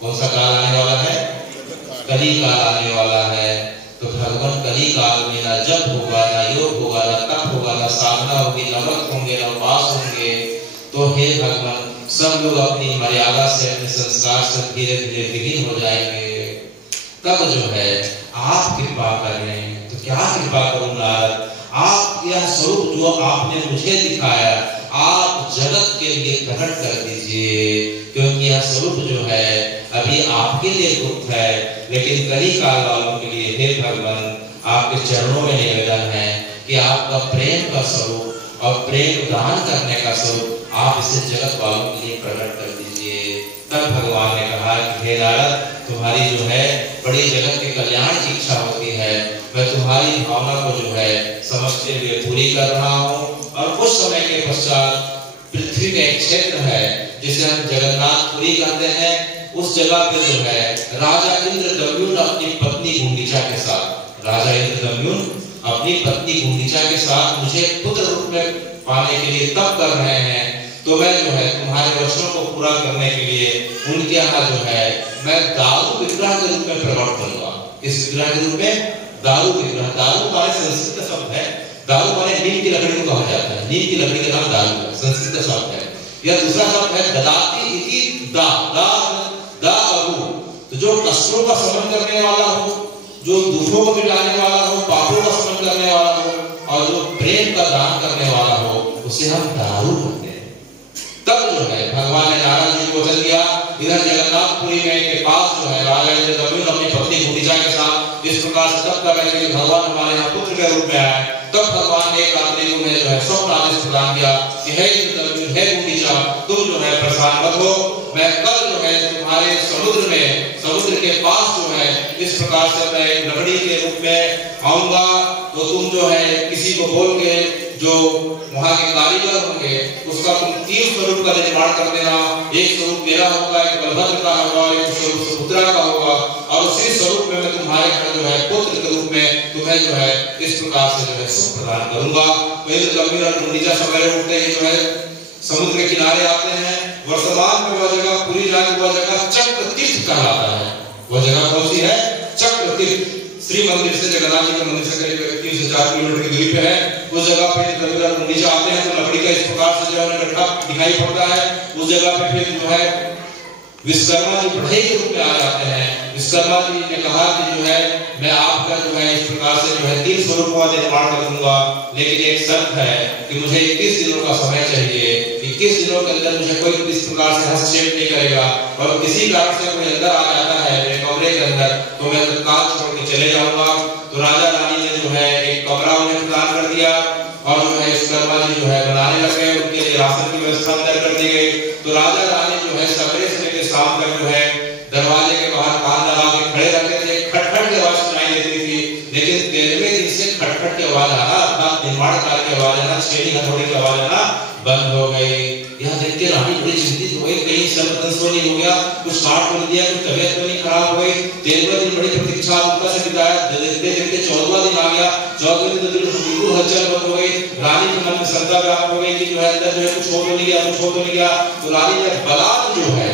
कौन सा काल आने वाला है? कली काल आने वाला है। तो भगवान कली काल में ना जप होगा, ना योग होगा, ना तप होगा, ना साधना होगी, ना व्रत होंगे, ना उपास होंगे। तो हे भगवान, सब लोग अपनी मर्यादा से, अपने संस्कार से धीरे धीरे विलीन हो जाएंगे। तब जो है आप कृपा करें। तो क्या कृपा करूं नारद? आप यह स्वरूप जो आपने मुझे दिखाया आप जगत के लिए प्रकट कर दीजिए, क्योंकि यह स्वरूप जो है अभी आपके लिए गुप्त है, लेकिन कली काल वालों के लिए हे भगवान आपके चरणों में निवेदन है कि आपका प्रेम का स्वरूप और प्रेम दान करने का स्वरूप आप इसे जगत वालों के लिए प्रकट कर दीजिए। तब भगवान ने कहा कि हे नारद, तुम्हारी जो है बड़ी जगत के कल्याण की इच्छा होती है, मैं तुम्हारी भावना को जो है समझते हुए पूरी कर रहा हूँ। और कुछ समय के पश्चात पृथ्वी का एक क्षेत्र है जिसे हम जगन्नाथपुरी कहते हैं, उस जगह पे जो है राजा इंद्रदम्युन अपनी पत्नी गुंडीचा के साथ, राजा इंद्रदम्युन अपनी पत्नी गुंडीचा के साथ मुझे पुत्र रूप में पाने के लिए तप कर रहे हैं। तो मैं जो है तुम्हारे वचनों को पूरा करने के लिए उनके यहाँ जो है मैं दारू विग्रह के रूप में प्रकट करूंगा। इस विग्रह के रूप में दारू विग्रह, दारू माने संस्कृत का शब्द है, दारू माने नीम की लकड़ी को कहा जाता है, नीम की लकड़ी का नाम दारू है, संस्कृत का शब्द है। यह दूसरा शब्द है ददाति इति दा, दा दा अरु। तो जो कष्टों का शमन करने वाला हो, जो दुखों को मिटाने वाला हो, पापों का शमन करने वाला हो और जो प्रेम का दान करने वाला हो, उसे हम दारू कहते हैं। तब जो है भगवान ने नारद जी को वचन दिया। इधर जगन्नाथपुरी में के पास जो है राजा इंद्रदम्युन अपनी पत्नी गुंडीचा के साथ इस प्रकार से तप कर रहे थे कि भगवान हमारे यहाँ पुत्र के रूप में आए। तब भगवान ने एक रात्रि को जो है स्वप्न आदेश प्रदान किया कि हे इंद्रदम्युन, हे गुंडीचा, तुम जो है परेशान मत हो, मैं कल जो है तुम्हारे समुद्र में, समुद्र के पास जो है इस प्रकार से मैं लकड़ी के रूप में आऊंगा। तो तुम जो है किसी को बोल के जो वहां के कारीगर होंगे उसका तुम 3 स्वरूप का निर्माण कर देना। एक स्वरूप मेरा होगा, एक बलभद्र का होगा, एक स्वरूप सुभद्रा का होगा और उसी स्वरूप में मैं तुम्हारे घर जो है पुत्र के रूप में तुम्हें जो है इस प्रकार से जो है सुख प्रदान करूंगा। इंद्रदम्युन और गुंडीचा सवेरे उठते ही जो है समुद्र के किनारे आते हैं। वर्तमान में वह जगह पूरी जाकर वह जगह चक्र तीर्थ कहलाता है। वह जगह कौन सी है? चक्र तीर्थ। श्री मंदिर से, जगन्नाथ जी के मंदिर से करीब 3 से 4 किलोमीटर की दूरी पे है। उस जगह पे इंद्रदम्युन गुंडीचा आते हैं तो लकड़ी का इस प्रकार से जो है गड्ढा दिखाई पड़ता है। उस जगह पे फिर जो है विश्वकर्मा जी बढ़ई के रूप में आ जाते हैं। विश्वकर्मा जी ने कहा कि जो है मैं आपका जो है इस प्रकार से जो है 3 स्वरूपों का निर्माण कर दूंगा, लेकिन एक शर्त है कि मुझे 21 दिनों का समय चाहिए। 21 दिनों के अंदर मुझे कोई इस प्रकार से हस्तक्षेप नहीं करेगा, और किसी कारण से कोई अंदर आ जाता है मेरे कमरे के अंदर तो मैं तत्काल छोड़ के चले जाऊंगा। तो राजा रानी ने जो है एक कमरा उन्हें प्रदान कर दिया, और जो है विश्वकर्मा जी जो है बनाने लगे, उनके लिए राशन की व्यवस्था अंदर कर दी गई। तो राजा रानी जो है सवेरे से लेकर शाम तक जो है दरवाजे के बाहर कान लगा के खड़े रहते थे। खटखट की आवाज सुनाई देती थी, लेकिन 13वें दिन से खटखट की आवाज आना, अर्थात निर्माण कार्य की आवाज आना, छेनी हथौड़े की आवाज आना बंद हो गई। यह देख के रानी बड़ी चिंतित हो गई, कहीं सर्वनाश तो नहीं हो गया, कुछ काट कर दिया, कुछ तबीयत तो नहीं खराब हो गई। 13वें दिन बड़ी प्रतीक्षा उनका से बिताया, देखते देखते 14वां दिन आ गया। 14वें दिन बिल्कुल हलचल बंद हो गई। रानी के मन में शंका व्याप्त हो गई कि जो है अंदर जो है कुछ हो तो नहीं गया, कुछ हो तो नहीं गया। तो रानी ने बलात् जो है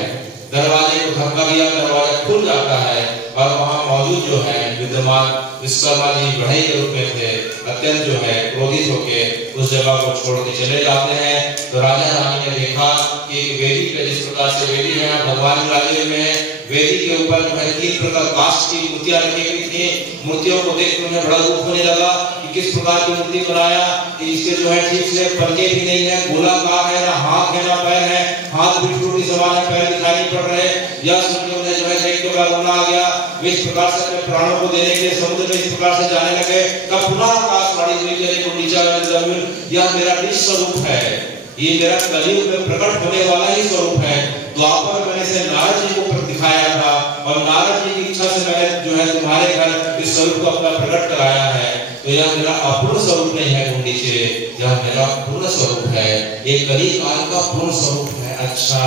दरवाजे को धक्का दिया, दरवाजा खुल जाता है, और वहां मौजूद जो है विद्यमान विश्वकर्मा जी बढ़ई के रूप में थे, अत्यंत जो है क्रोधित होकर उस जगह को छोड़ के चले जाते हैं। तो राजा रानी ने देखा कि एक वेदी पे, जिस प्रकार से वेदी है भगवान राजे में है, वेदी के ऊपर जो है 3 प्रकार काष्ठ की मूर्तियां रखी हुई थी। मूर्तियों को देख उन्हें बड़ा दुख होने लगा कि किस प्रकार की मूर्ति बनाया, कि इसके जो है ठीक से पंजे भी नहीं है, गोलाकार है, ना हाथ है ना पैर है, हाथ भी टूटी समान है, पैर दिखाई नहीं पड़ रहे। यह सुनकर उन्हें जो है देख के बड़ा रोना आ गया। वे इस प्रकार से अपने प्राणों को देने के लिए समुद्र में इस प्रकार से जाने लगे। तब पुनः आकाशवाणी हुई कि यह मेरा निज स्वरूप है, ये मेरा कलयुग में प्रकट होने वाला ही स्वरूप है। द्वापर में मैंने इसे नारद जी को दिखाया था, और नारद जी की इच्छा से मैंने जो है तुम्हारे घर इस स्वरूप को अपना प्रकट कराया है। तो यह मेरा अपूर्ण स्वरूप नहीं है गुंडीचे, यह मेरा पूर्ण स्वरूप है, एक कली काल का पूर्ण स्वरूप है। अच्छा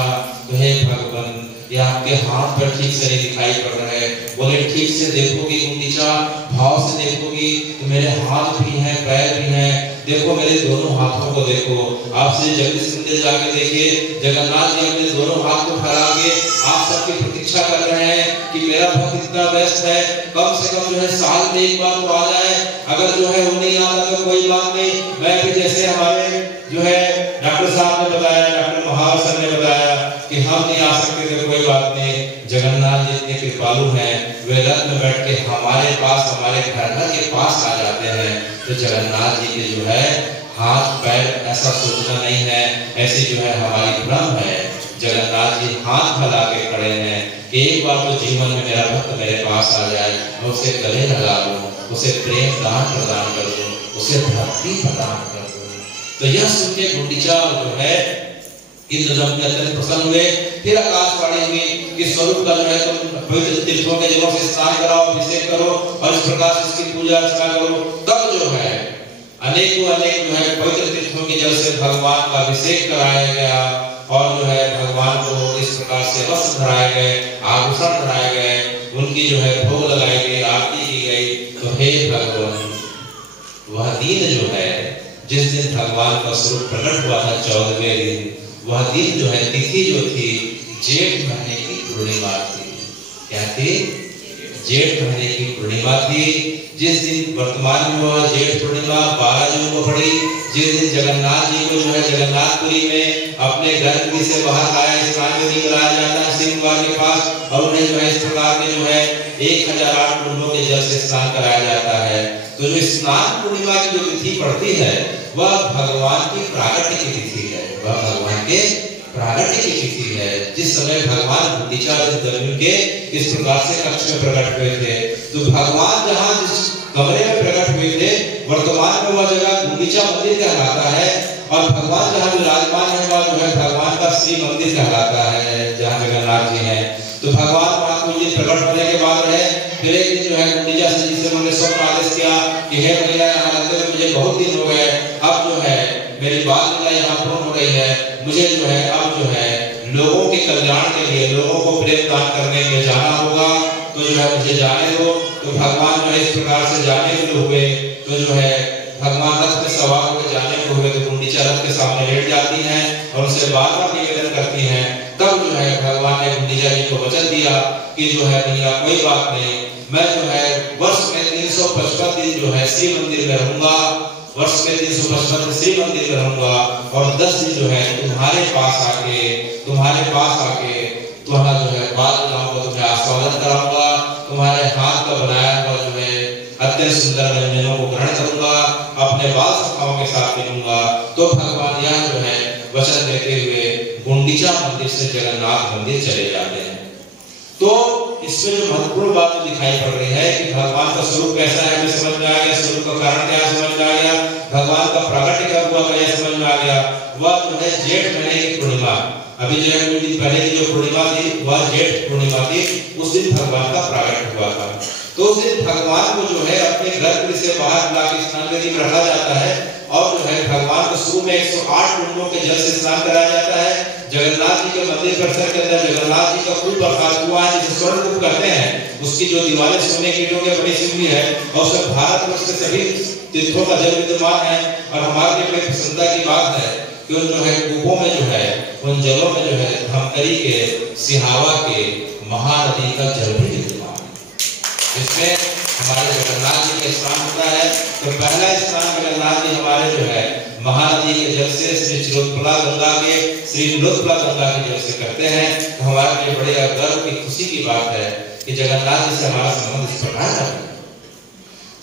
तो हे भगवान, ये आपके हाथ पर ठीक से नहीं दिखाई पड़ रहा है। बोले ठीक से देखोगी गुंडीचा, भाव से देखोगी तो मेरे हाथ भी हैं, पैर भी हैं, देखो मेरे दोनों हाथों को देखो। आपसे जगदीश मंदिर जाके देखिए, जगन्नाथ जी अपने दोनों हाथ को फैला के आप सबकी प्रतीक्षा कर रहे हैं कि मेरा भक्त इतना व्यस्त है, कम से कम जो है साल में एक बार तो आ जाए। अगर जो है वो नहीं आता तो कोई बात नहीं, मैं भी जैसे हमारे जो है डॉक्टर साहब ने बताया, डॉक्टर महावर सर ने बताया कि हम नहीं आ सकते थे, कोई बात नहीं। जगन्नाथ जी इतने कृपालु हैं, वे रथ में बैठ के हमारे पास, हमारे घर के पास आ जाते हैं। तो जगन्नाथ जी के जो है हाथ पैर, ऐसा सोचना नहीं है, ऐसी जो है हमारी भ्रम है। जगन्नाथ जी हाथ फैला के खड़े हैं, एक बार तो जीवन में मेरा भक्त मेरे पास आ जाए, मैं उसे गले लगा लूं, उसे प्रेम दान प्रदान कर दूं, उसे भक्ति प्रदान कर दूं। तो यह सुन के गुंडीचा जो है इंद्रदम्न अत्यंत प्रसन्न हुए। फिर आकाशवाणी हुई कि स्वरूप का जो है तुम पवित्र तीर्थों के जलों से स्नान कराओ, अभिषेक करो, और इस प्रकार से इसकी पूजा अर्चना करो। तब जो है अनेकों अनेक जो है पवित्र तीर्थों के जल से भगवान का अभिषेक कराया गया, और जो है भगवान को इस प्रकार से वस्त्र धराए गए, आभूषण धराए गए, उनकी जो है भोग लगाई गई, आरती की गई। तो हे भगवान, वह दिन जो है जिस दिन भगवान का स्वरूप प्रकट हुआ था 14वें दिन, वह दिन जो है तिथि जो थी जेठ महीने की पूर्णिमा थी। क्या थी? जेठ महीने की पूर्णिमा थी। जिस दिन वर्तमान में हुआ जेठ पूर्णिमा 12 जून को पड़ी, जिस दिन जगन्नाथ जी को जो है जगन्नाथपुरी में अपने घर से बाहर आया, स्नान विधि कराया जाता है सिंह द्वार के पास, और उन्हें जो है इस प्रकार के जो है 1008 कुंडों के जल से स्नान कराया जाता है। तो जो स्नान पूर्णिमा की जो तिथि पड़ती है वह भगवान की प्रागट्य की तिथि है, वह भगवान के प्रागट्य की तिथि है। जिस समय भगवान गुंडीचा के इस प्रकार से कक्ष में प्रकट हुए थे, तो भगवान जहाँ जिस कमरे में प्रकट हुए थे वर्तमान में वह जगह गुंडीचा मंदिर कहलाता है, और भगवान जहाँ विराजमान है वह जो है भगवान का श्री मंदिर कहलाता है, जहाँ जगन्नाथ जी हैं। तो भगवान वहाँ कुछ दिन प्रकट होने के बाद रहे। फिर एक दिन जो है गुंडीचा जी से उन्होंने स्वप्न आदेश किया कि हे भैया, यहाँ रहते हुए मुझे बहुत दिन हो गए, अब जो है मेरी बाल लीला यहाँ पूर्ण हो गई है, मुझे जो है अब जो है लोगों के कल्याण के लिए, लोगों को प्रेम दान करने में जाना होगा, तो जो है मुझे जाने दो। तो भगवान जो है इस प्रकार से जाने के लिए हुए, तो जो है भगवान रथ में सवार होकर जाने को हुए, तो गुंडीचा रथ के सामने लेट जाती हैं और उनसे बार-बार निवेदन करती हैं। तब जो है भगवान ने गुंडीचा जी को वचन दिया कि जो है भैया कोई बात नहीं, मैं जो है वर्ष में 355 दिन जो है श्री मंदिर में रहूंगा, वर्ष में 355 दिन श्री मंदिर में रहूंगा, और 10 दिन जो है तुम्हारे पास आके तुम्हारा जो है बाल लगाऊंगा, तुम्हें आस्वादन कराऊंगा, तुम्हारे हाथ का बनाया हुआ जो है अत्यंत सुंदर व्यंजनों को ग्रहण करूंगा, अपने बाल सखाओं के साथ मिलूंगा। तो भगवान यह जो है वचन देते हुए गुंडीचा मंदिर से जगन्नाथ मंदिर चले जाते हैं। तो इसमें जो महत्वपूर्ण बात तो दिखाई पड़ रही है कि भगवान का स्वरूप कैसा है हमें समझ में आ गया, स्वरूप का कारण क्या समझ में आ गया, भगवान का प्राकट्य कब हुआ क्या समझ में आ गया। वह जो है जेठ महीने की पूर्णिमा, अभी जो है कुछ दिन पहले की जो पूर्णिमा थी वह जेठ पूर्णिमा थी, उस दिन भगवान का प्राकट्य हुआ था। तो उस दिन भगवान को जो है अपने गर्भ से बाहर लाके स्नान वेदी में रखा जाता है और जो है भगवान को शुरू में 108 कुंडों के जल से स्नान कराया जाता है। जगन्नाथ जी के मंदिर परिसर के अंदर जगन्नाथ जी का कुल प्रकाश हुआ है जिसे स्वर्ण कूप कहते हैं, उसकी जो दीवारें सोने की ईंटों की बनी हुई है और सब भारतवर्ष के सभी तीर्थों का जल विद्यमान है। और हमारे लिए बड़ी प्रसन्नता की बात है कि उन जो है कूपों में जो है उन जलों में जो है धमतरी के सिहावा के महानदी का जल भी विद्यमान है, जिसमें हमारे जगन्नाथ जी का स्नान होता है। तो पहला स्नान जगन्नाथ जी हमारे जो है महानदी के जल से श्री चिरोत्पला गंगा के श्री नीलोत्पला गंगा के जल से करते हैं। तो हमारे लिए बड़े गर्व की खुशी की बात है कि जगन्नाथ जी से हमारा संबंध इस प्रकार है।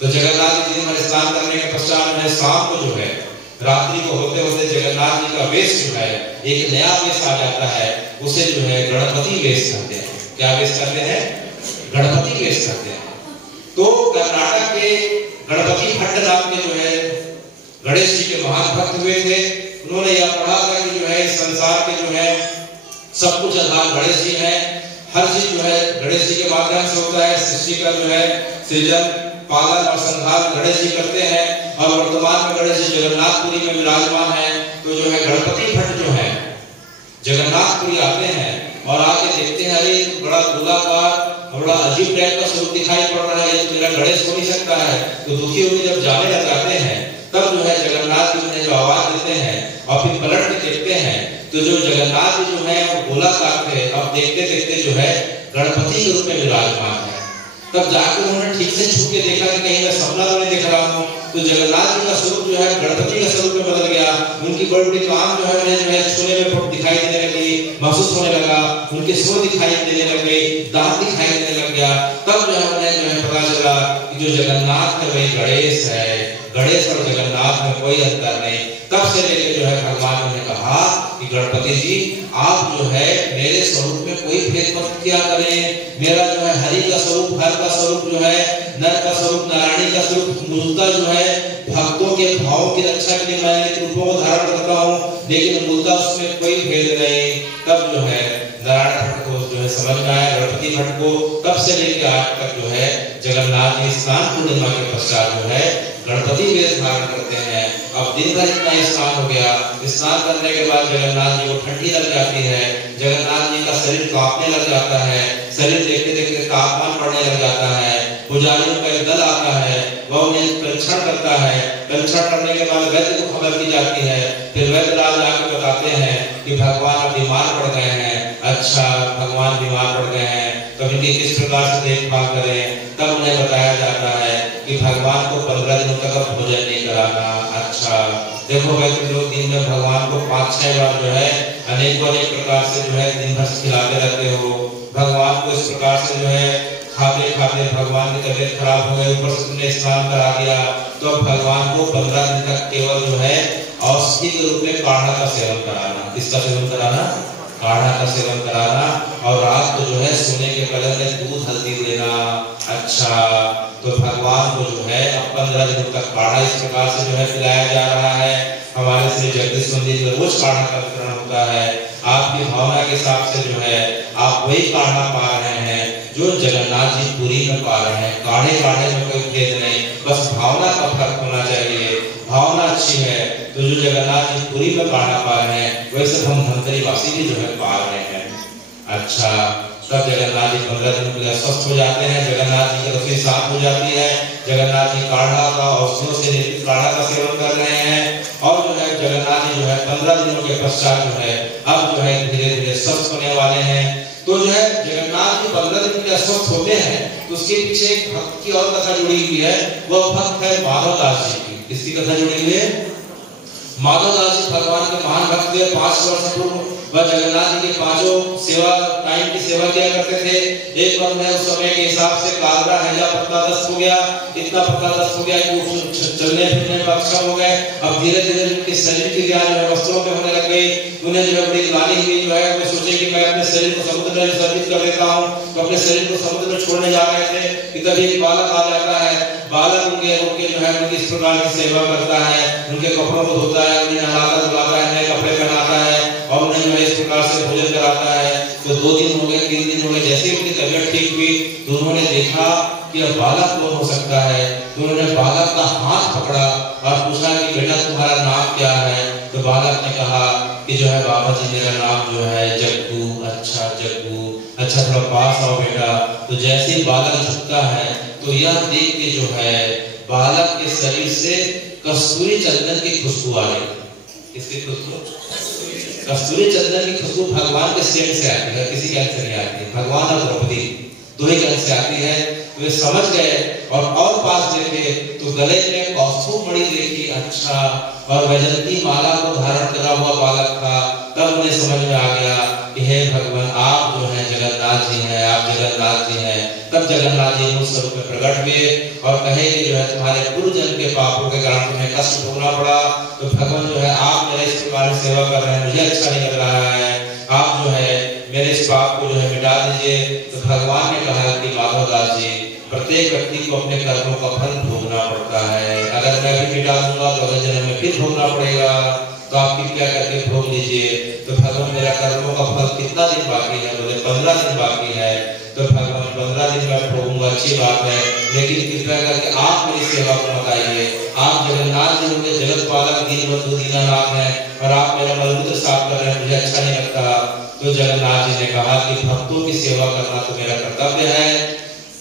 तो जगन्नाथ जी दिन भर स्नान करने के पश्चात में शाम को जो है रात्रि को होते होते जगन्नाथ जी का वेश जो है एक नया वेश आ जाता है, उसे जो है गणपति वेश कहते हैं। क्या वेश कहते हैं? गणपति वेश कहते हैं। तो कर्नाटक के गणपति भट्ट नाम के जो है गणेश जी के महान भक्त हुए थे। उन्होंने यह पढ़ा था कि जो है इस संसार के जो है सब कुछ आधार गणेश जी हैं, हर चीज जो है गणेश जी के माध्यम से होता है। सृष्टि का जो है सृजन पालन और संहार गणेश जी करते हैं और वर्तमान में गणेश जी जगन्नाथपुरी में विराजमान है। तो जो है गणपति भट्ट जो है जगन्नाथपुरी आते हैं और आके देखते हैं अरे बड़ा गोलाकार बड़ा अजीब टाइप का स्वरूप दिखाई पड़ रहा है, तो मेरा गणेश हो नहीं सकता है। तो दुखी होकर जब जाने लग जाते हैं तब जो है जगन्नाथ जी उन्हें जो आवाज देते हैं और फिर पलट के देखते हैं तो जो जगन्नाथ जी जो है वो गोलाकार थे, अब देखते देखते जो है गणपति के रूप में विराजमान है। तब जाकर उन्होंने ठीक से छू के देखा कि कहीं मैं सपना तो नहीं देख रहा हूँ। तो जगन्नाथ जी का स्वरूप जो है गणपति के स्वरूप में बदल गया। उनकी बड़ी बड़ी कान जो है उन्हें जो है छूने में दिखाई देने लगी, महसूस होने लगा, उनके सुर दिखाई देने लगे, दांत दिखाई देने लग गया। तब जो है उन्हें जो है पता चला कि जो जगन्नाथ है वही गणेश है, गणेश और जगन्नाथ में कोई अंतर नहीं। तब से लेकर जो है भगवान ने कहा कि गणपति जी आप जो है मेरे स्वरूप में कोई भेद मत किया करें। मेरा जो है हरि का स्वरूप हर का स्वरूप जो है नर का स्वरूप नारायणी का स्वरूप मूलतः जो है भक्तों के भावों की रक्षा के लिए मैं रूपों को धारण करता हूँ, लेकिन मूलतः उसमें कोई भेद नहीं। तब जो है नारायण भट्ट को जो है समझ में आया, गणपति भट्ट को। तब से लेकर आज तक जो है जगन्नाथ जी स्नान पूर्णिमा के पश्चात जो है गणपति वेश धारण करते हैं। अब दिन भर इतना स्नान हो गया, स्नान करने के बाद जगन्नाथ जी को ठंडी लग जाती है, जगन्नाथ जी का शरीर कांपने लग जाता है, शरीर देखते देखते तापमान बढ़ने लग जाता है। पुजारियों का एक दल आता है, वह उन्हें परीक्षण करता है। परीक्षण करने के बाद वैद्य को खबर दी जाती है। फिर वैद्य राज आके बताते हैं कि भगवान बीमार पड़ गए हैं। अच्छा, भगवान बीमार पड़ गए हैं तो इनकी किस प्रकार से देखभाल करें। तब उन्हें बताया जाता है कि भगवान को 15 दिनों तक भोजन नहीं कराना। अच्छा, देखो भाई तुम लोग दिन में भगवान को 5-6 बार जो है अनेक प्रकार से जो है दिन भर खिलाते रहते हो। भगवान को इस प्रकार से जो है खाते खाते भगवान की तबीयत खराब हो गई, ऊपर से तुमने स्नान करा दिया, तो भगवान को 15 दिन तक केवल जो है औषधि के रूप में काढ़ा का सेवन कराना। किसका सेवन कराना? काढ़ा का सेवन कराना। और रात को जो है सोने के पहले में दूध हल्दी देना। अच्छा, तो भगवान को जो है अब 15 दिनों तक काढ़ा इस प्रकार से जो है पिलाया जा रहा है। हमारे श्री जगदीश मंदिर में रोज काढ़ा का वितरण होता है। आपकी भावना के हिसाब से जो है आप वही काढ़ा पा रहे हैं जो जगन्नाथ जी पुरी में पा रहे हैं। काढ़े काढ़े में कोई भेद नहीं, बस भावना का फर्क होना चाहिए। भावना अच्छी है तो जो जगन्नाथ जी पुरी में काढ़ा पा रहे हैं वैसे हम धमतरी वासी भी जो है पा रहे हैं। अच्छा, तब जगन्नाथ जी 15 दिन के लिए स्वस्थ हो जाते हैं। जगन्नाथ जी की रसोई साफ हो जाती है। जगन्नाथ जी काढ़ा का औषधियों से निर्मित काढ़ा का सेवन कर रहे हैं। और जो है जगन्नाथ जी जो है 15 दिनों के पश्चात जो है अब जो है धीरे धीरे स्वस्थ होने वाले हैं। तो जो है जगन्नाथ जी 15 दिन के अस्वस्थ होते हैं तो उसके पीछे एक भक्त की और कथा जुड़ी हुई है। वह भक्त है माधव दास जी की। इसकी कथा जुड़ी हुई है। माधव दास जी भगवान के महान भक्त थे। 5 वर्ष पूर्व वह जगन्नाथ जी के पांचों सेवा टाइम की सेवा किया करते थे। एक बार उन्हें उस समय के हिसाब से कालरा हैजा पतला दस्त हो गया, इतना पतला दस्त हो गया कि वो चलने फिरने में अक्षम हो गए। अब धीरे धीरे उनके शरीर की व्याधि जो है वस्त्रों पे होने लग गई। उन्हें जो है बड़ी ग्लानि हुई, जो है वो सोचे कि मैं अपने शरीर को समुद्र में विसर्जित कर देता हूँ। तो अपने शरीर को समुद्र में छोड़ने जा रहे थे कि तभी एक बालक आ जाता है। बालक उनके जो है उनकी इस प्रकार की सेवा करता है, उनके कपड़ों को धोता है, उन्हें नहलाता धुलाता है, नए कपड़े पहनाता है और उन्हें जो है इस प्रकार से भोजन कराता है। तो 2 दिन हो गए, 3 दिन हो गए, जैसे ही उनकी तबीयत ठीक हुई तो उन्होंने देखा कि अब बालक कौन हो सकता है। तो उन्होंने बालक का हाथ पकड़ा और पूछा कि बेटा तुम्हारा नाम क्या है। तो बालक ने कहा कि जो है बाबा जी मेरा नाम जो है जग्गू। अच्छा जग्गू, अच्छा थोड़ा पास आओ बेटा। तो जैसे ही बालक झुकता है तो यह देख के जो है बालक के शरीर से कस्तूरी चंदन की खुशबू आ रही। किसकी खुशबू? कस्तूरी चंदन की खुशबू भगवान के सेंट से आती है, किसी के अंश से नहीं आती। भगवान और द्रौपदी दोनों के अंश से आती है। तो वे समझ गए और पास देखे तो गले में कौस्तुभ मणि देखी। अच्छा, और वैजयंती माला को धारण करा हुआ बालक था। तब उन्हें समझ में आ गया कि हे भगवान आप जो है जगन्नाथ जी हैं, आप जगन्नाथ जी हैं। तब जगन्नाथ जी मूल स्वरूप में प्रकट हुए और कहे कि जो है तुम्हारे पूर्व जन्म के पापों के कारण तुम्हें कष्ट भोगना पड़ा। तो भगवान जो है आप मेरे इस प्रकार सेवा कर रहे हैं, मुझे अच्छा नहीं लग रहा है, आप जो है मेरे इस पाप को जो है मिटा दीजिए। तो भगवान ने कहा कि माधवदास जी प्रत्येक व्यक्ति को अपने कर्मों का फल भोगना पड़ता है। अगर मैं भी मिटा दूंगा तो अगले जन्म में फिर भोगना पड़ेगा, तो आप कृपया करके भोग लीजिए। तो भगवान मेरा कर्मों का फल कितना दिन बाकी है? बोले 15 दिन बाकी है। तो भगवान 15 दिन में भोगूंगा, अच्छी बात है, लेकिन कृपया करके आप मेरी सेवा को बताइए। आप जगन्नाथ जी होंगे, जगत पालक दीनबंधु दीनानाथ हैं और आप मेरा मलमूत्र साफ कर रहे हैं, मुझे अच्छा नहीं लगता। तो जगन्नाथ जी ने कहा कि भक्तों की सेवा करना तो मेरा कर्तव्य है।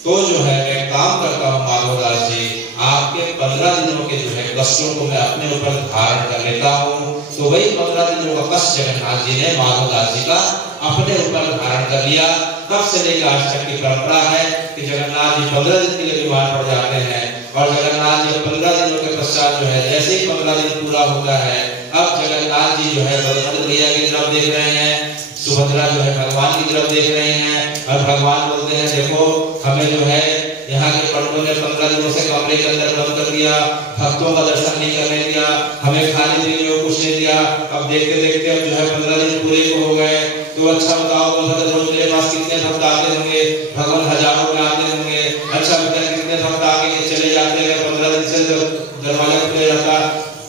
तो जो है मैं काम करता हूँ माधवदास जी, आपके 15 दिनों के जो है कष्टों को मैं अपने ऊपर धारण कर लेता हूँ। तो वही 15 दिनों का कष्ट जगन्नाथ जी ने माधवदास जी का अपने ऊपर धारण कर लिया। तब से लेकर आज तक की परंपरा है कि जगन्नाथ जी 15 दिन के लिए बीमार पड़ जाते हैं और जगन्नाथ जी 15 दिनों के पश्चात जो है जैसे ही 15 दिन पूरा होता है, अब जगन्नाथ जी जो है बलभद्र भैया की तरफ देख रहे हैं, सुभद्रा जो है भगवान की तरफ देख रहे हैं और भगवान बोलते हैं देखो हमें जो है यहाँ के पंडितों ने 15 दिनों से कमरे के अंदर बंद कर दिया, भक्तों का दर्शन नहीं करने दिया, हमें खाने पीने को कुछ नहीं दिया। अब देखते देखते अब जो है 15 दिन पूरे को हो गए। तो अच्छा बताओ बलभद्र रोज मेरे पास कितने भक्त आते होंगे? भगवान हजारों में आते होंगे। अच्छा बताइए कितने भक्त आके चले जाते हैं? 15 दिन से दरवाजा खुले रहता।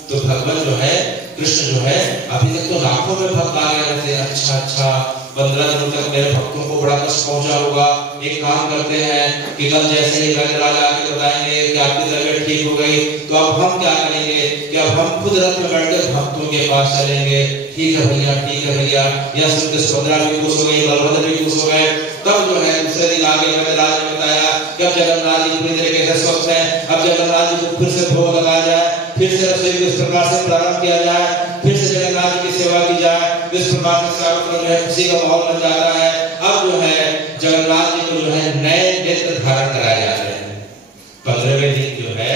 तो भगवान जो है कृष्ण जो है अभी तक तो लाखों में भक्त आ गए थे। अच्छा 15 दिनों तक मेरे भक्तों को बड़ा कष्ट पहुंचा होगा। एक काम करते हैं कि कल जैसे ही राजा आके बताएंगे कि आपकी तबीयत ठीक हो गई, तो अब हम क्या करेंगे कि अब हम खुद रथ में बैठकर भक्तों के पास चलेंगे। ठीक है भैया, ठीक है भैया। यह सुनकर सुभद्रा भी खुश हो गई, बलभद्र भी खुश हो गए। तब जो है दूसरे दिन आगे राजा ने बताया कि अब जगन्नाथ जी पूरी तरीके से स्वस्थ हैं, अब जगन्नाथ जी को फिर से भोग लगाया जाए, फिर से रसोई को इस प्रकार से प्रारंभ किया जाए, फिर से जगन्नाथ जी की सेवा की जाए। इस प्रकार से चारों तरफ जो है खुशी का माहौल बन जाता है। अब जो है जगन्नाथ जी को जो है नए नेत्र धारण कराए जाते हैं। 15वें दिन जो है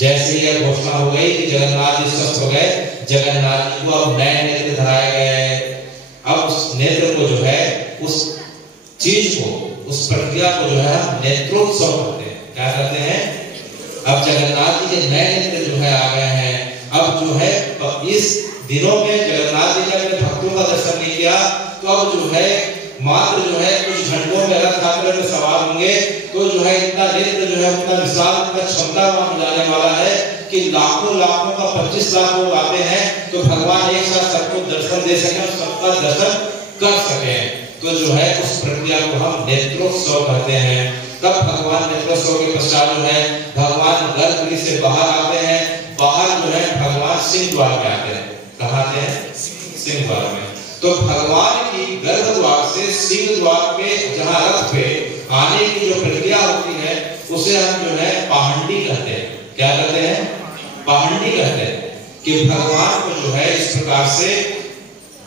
जैसे ही यह घोषणा हो गई कि जगन्नाथ जी स्वस्थ हो गए, जगन्नाथ जी को अब नए नेत्र धराए गए। अब उस नेत्र को जो है उस चीज को, उस प्रक्रिया को जो है नेत्रोत्सव करते हैं। क्या करते हैं? अब जगन्नाथ जी के नए नेत्र जो है आ गए हैं। अब जो है इस दिनों में जगन्नाथ जी ने अपने भक्तों का दर्शन नहीं किया, तो अब जो है मात्र जो है कुछ घंटों में रथ यात्रा में सवार होंगे। तो जो है इतना नेत्र जो है उतना विशाल, इतना क्षमतावान हो जाने वाला है कि लाखों का 25 लाख लोग आते हैं तो भगवान एक साथ सबको दर्शन दे सके, सबका दर्शन कर सके। तो जो है उस प्रक्रिया को हम नेत्रोत्सव कहते हैं। तब भगवान नेत्रोत्सव के पश्चात जो है भगवान गर्भगृह से बाहर आते हैं। बाहर जो है भगवान सिंह द्वार में आते हैं। कहाँ आते हैं? सिंह द्वार में। तो भगवान की गर्भ द्वार से सिंह द्वार पे जहाँ रथ पे आने की जो प्रक्रिया होती है उसे हम जो है पाहंडी कहते हैं। क्या कहते हैं? पाहंडी कहते हैं कि भगवान को जो है इस प्रकार से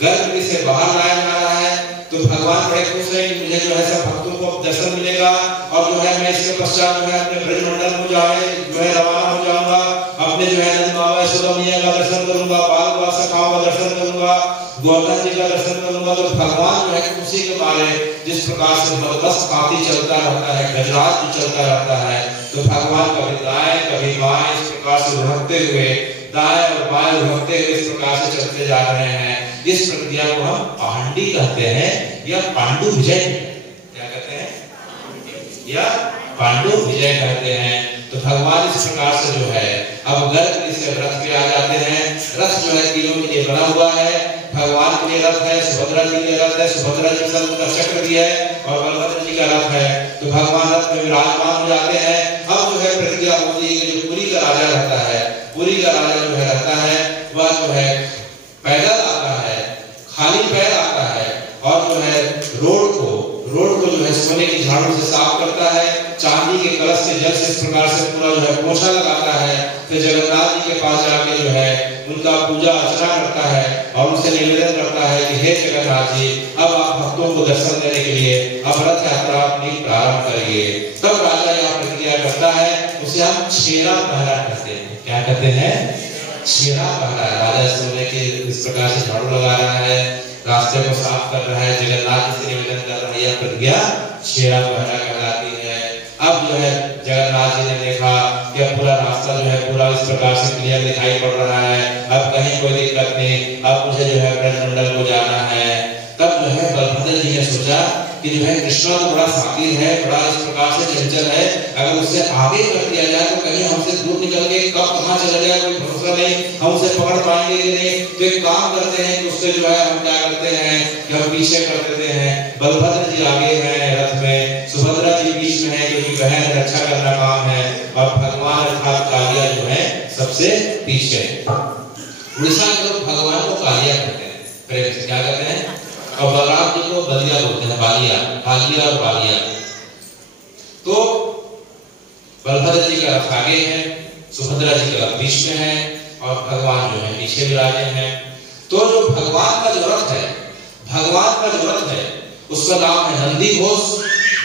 गर्भ से बाहर लाया जा रहा है। तो भगवान बड़े खुश है कि मुझे जो है सब भक्तों को दर्शन मिलेगा और जो है मैं इसके पश्चात जो है अपने ब्रजमंडल को जो है रवाना हो जाऊंगा। अब अपने जो है नंद बाबा यशोदा मैया का दर्शन करूंगा, बाल बाल सखाओं का दर्शन करूंगा, गोवर्धन जी का दर्शन करूंगा, तो भगवान जो है खुशी के मारे जिस प्रकार से मदगस्त हाथी चलता रहता है, गजराज भी चलता रहता है, तो भगवान कभी दाएं कभी बाएं इस प्रकार से उभरते हुए, दाएं और बाएं उभरते हुए इस प्रकार से चलते जा रहे हैं। इस प्रक्रिया को हम पांडी कहते हैं या पांडु विजय, क्या कहते हैं, या पांडु विजय कहते हैं। तो भगवान इस प्रकार से जो है अब गर्भ से रथ पे आ जाते हैं। रथ जो है तीनों के लिए बना हुआ है, भगवान के लिए रथ है, सुभद्रा जी के लिए रथ है, सुभद्रा जी का उनका चक्र भी है और बलभद्र जी का रथ है। तो भगवान रथ में विराजमान हो जाते हैं। अब जो है प्रतिज्ञा होती है कि जो पुरी का राजा रहता है, पुरी का राजा जो है रहता है, वह जो है पैदल आता है, खाली पैर आता है और जो है रोड को जो है सोने की झाड़ू से साफ करता है, चांदी के कलश से जल से इस प्रकार से पूरा जो है पोछा लगाता है। फिर जगन्नाथ जी के पास जाके जो है उनका पूजा अर्चना करता है और उनसे निवेदन करता है कि हे जगन्नाथ जी, अब आप भक्तों को दर्शन देने के लिए अब रथ यात्रा अपनी प्रारंभ करिए। तब राजा यह प्रतिज्ञा करता है, उसे हम छेरा पहरा कहते हैं। क्या कहते हैं? छेरा पहरा। राजा सोने के इस प्रकार से झाड़ू लगा रहा है, रास्ते को साफ कर रहा है, जगन्नाथ जी से निवेदन कर रहा है, यह प्रतिज्ञा छेरा पहरा कहलाती है। अब जो है जगन्नाथ जी ने देखा कि अब पूरा रास्ता जो है पूरा इस प्रकार से क्लियर दिखाई पड़ रहा है, अब कहीं कोई दिक्कत नहीं, अब मुझे जो है ब्रजमंडल को जाना है। तब जो है बलभद्र जी ने सोचा कि जो है कृष्णा तो बड़ा शातिर है, बड़ा इस प्रकार से चंचल है, अगर उससे आगे कर दिया जाए तो कहीं हमसे दूर निकल के कब कहाँ चला जाए कोई भरोसा नहीं, हम उसे पकड़ पाएंगे कि नहीं। तो एक काम करते हैं कि उससे जो है हम क्या करते हैं कि हम पीछे कर देते हैं। बलभद्र जी आगे हैं रथ में, सुभद्रा जी बीच में है क्योंकि बहन रक्षा करना काम है, और भगवान अर्थात कालिया जो है सबसे पीछे। उड़ीसा के लोग भगवान को कालिया कहते हैं, प्रेम से क्या कहते हैं, और बलराम जी को बलिया बोलते हैं, बालिया, बालिया और बालिया। तो बलभद्र जी का रथ आगे है, सुभद्रा जी का रथ बीच में है और भगवान जो है पीछे विराजे हैं। तो जो भगवान का जो रथ है, भगवान का जो रथ है उसका नाम है नंदी घोष।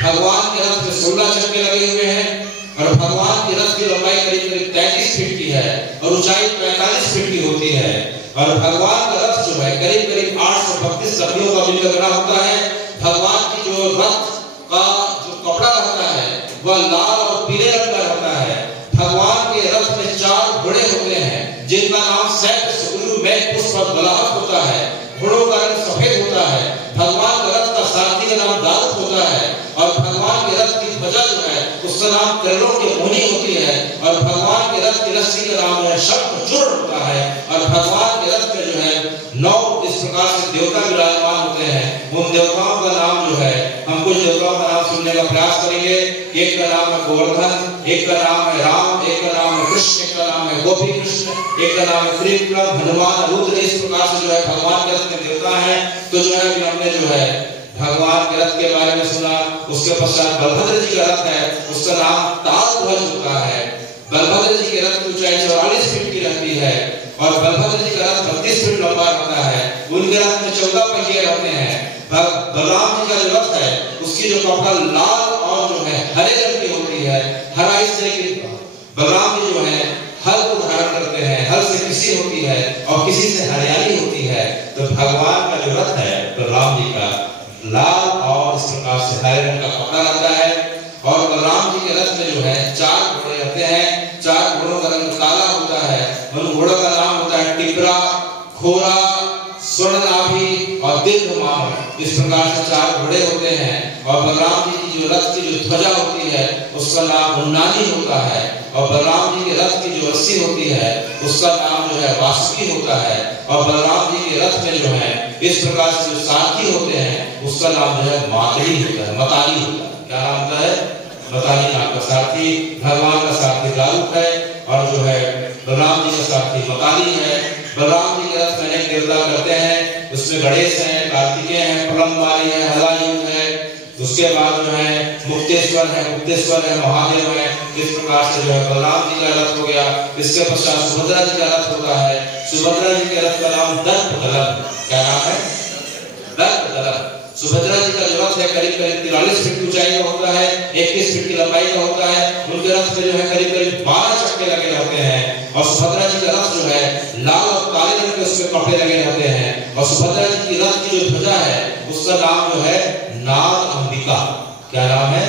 भगवान के रथ में 16 चक्के लगे हुए हैं और भगवान के रथ की लंबाई करीब 33 फीट की है और ऊंचाई 45 फीट की होती है। और भगवान का रथ जो है करीब 832 सदियों का मिलकर बना होता है। भगवान की जो रथ का जो कपड़ा रहता है वह लाल और पीले रंग का रहता है। भगवान के रथ में 4 घोड़े होते हैं जिनका नाम सैफ, सुगलू, मेघ, पुष्प और बलाहट होता है। घोड़ों का रंग सफेद होता है। भगवान के रथ का सारथी का नाम दाऊद होता है और भगवान के रथ की ध्वजा जो है उसका नाम त्रिलोक की मुनि होती है और भगवान के रथ की रस्सी का नाम है शंखचूर्ण होता है। और भगवान के रथ में जो है 9 इस प्रकार से देवता विराजमान होते हैं। उन देवताओं का नाम जो है हम कुछ देवताओं का नाम सुनने का प्रयास करेंगे। एक का नाम है गोवर्धन, एक का नाम है राम, एक का नाम है कृष्ण, एक का नाम है गोपी कृष्ण, एक का नाम है त्रिविक्रम, हनुमान, रुद्र। इस प्रकार से जो है भगवान के रथ में देवता है। तो जो है कि हमने जो है भगवान के रथ के बारे में सुना। उसके पश्चात बलभद्र जी का रथ है, उसका नाम तालध्वज होता है। बलभद्र जी के रथ की ऊंचाई 44 फीट की रहती है और बलभद्र जी का रथ 32 फीट लंबा होता है। उनके रथ में 14 पहिए रहते हैं। बलराम जी का जो रथ है उसकी जो कपड़ा लाल और जो है हरे रंग की होती है। हरा इसलिए कि बलराम जी जो है हल को धारण करते हैं, हल से किसी होती है और किसी से हरियाली होती है। तो भगवान का जो रथ है बलराम जी का लाल और इस प्रकार से हरे रंग का कपड़ा रहता है। और बलराम जी के रथ में जो है 4 घोड़े रहते हैं। 4 घोड़ों का रंग काला होता है। उन घोड़ों का नाम होता है टिबरा, घोड़ा, स्वर्णनाभि और दीर्घमान। इस प्रकार से 4 घोड़े होते हैं। और बलराम जी की जो रथ की जो ध्वजा होती है उसका नाम उन्नानी होता है। और बलराम जी के रथ की जो रस्सी होती है उसका नाम जो है वासुकी होता है। और बलराम जी के रथ में जो है इस प्रकार से जो सारथी होते हैं उसका नाम जो है मातली होता है, मताली होता है। क्या नाम होता है? मताली नाम का सारथी। भगवान का सारथी दाऊद है और जो है बलराम जी का सारथी मताली है। बलराम जी के रथ में अनेक देवता करते हैं, उसमें गणेश हैं, कार्तिकेय हैं, प्रलंबारी है, हलायुध है। उसके बाद जो है मुक्तेश्वर है, महादेव है। इस प्रकार से जो है बलराम जी का रथ हो गया। इसके पश्चात सुभद्रा जी का रथ होता है। सुभद्रा जी के रथ का नाम दर्पदलन। क्या नाम है? दर्पदलन। सुभद्रा जी का जो रथ है करीब 43 फीट की ऊंचाई का होता है, 21 फीट की लंबाई का होता है। उनके रथ में जो है करीब 12 चक्के लगे रहते हैं। और सुभद्रा जी का रथ जो है लाल और काले रंग के उसमें कपड़े लगे रहते हैं। और सुभद्रा जी की रथ की जो ध्वजा है उसका नाम जो है नाग अंबिका। क्या नाम है?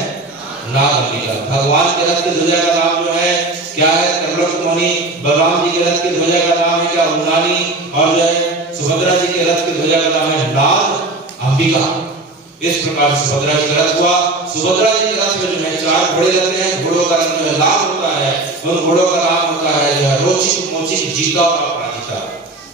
नाग अंबिका। भगवान के रथ की ध्वजा का नाम जो है क्या है? कर्णक मोहिनी। बलराम जी के रथ की ध्वजा का नाम है क्या? उन्नानी। और जो है सुभद्रा जी के रथ की ध्वजा का नाम है नाग अंबिका। इस प्रकार सुभद्रा जी का रथ हुआ। सुभद्रा जी के रथ में जो है 4 घोड़े रहते हैं। घोड़ों का रंग जो है लाल होता है। उन घोड़ों का नाम होता है जो है रोचिक, मोचिक, जीता और अपराजिता।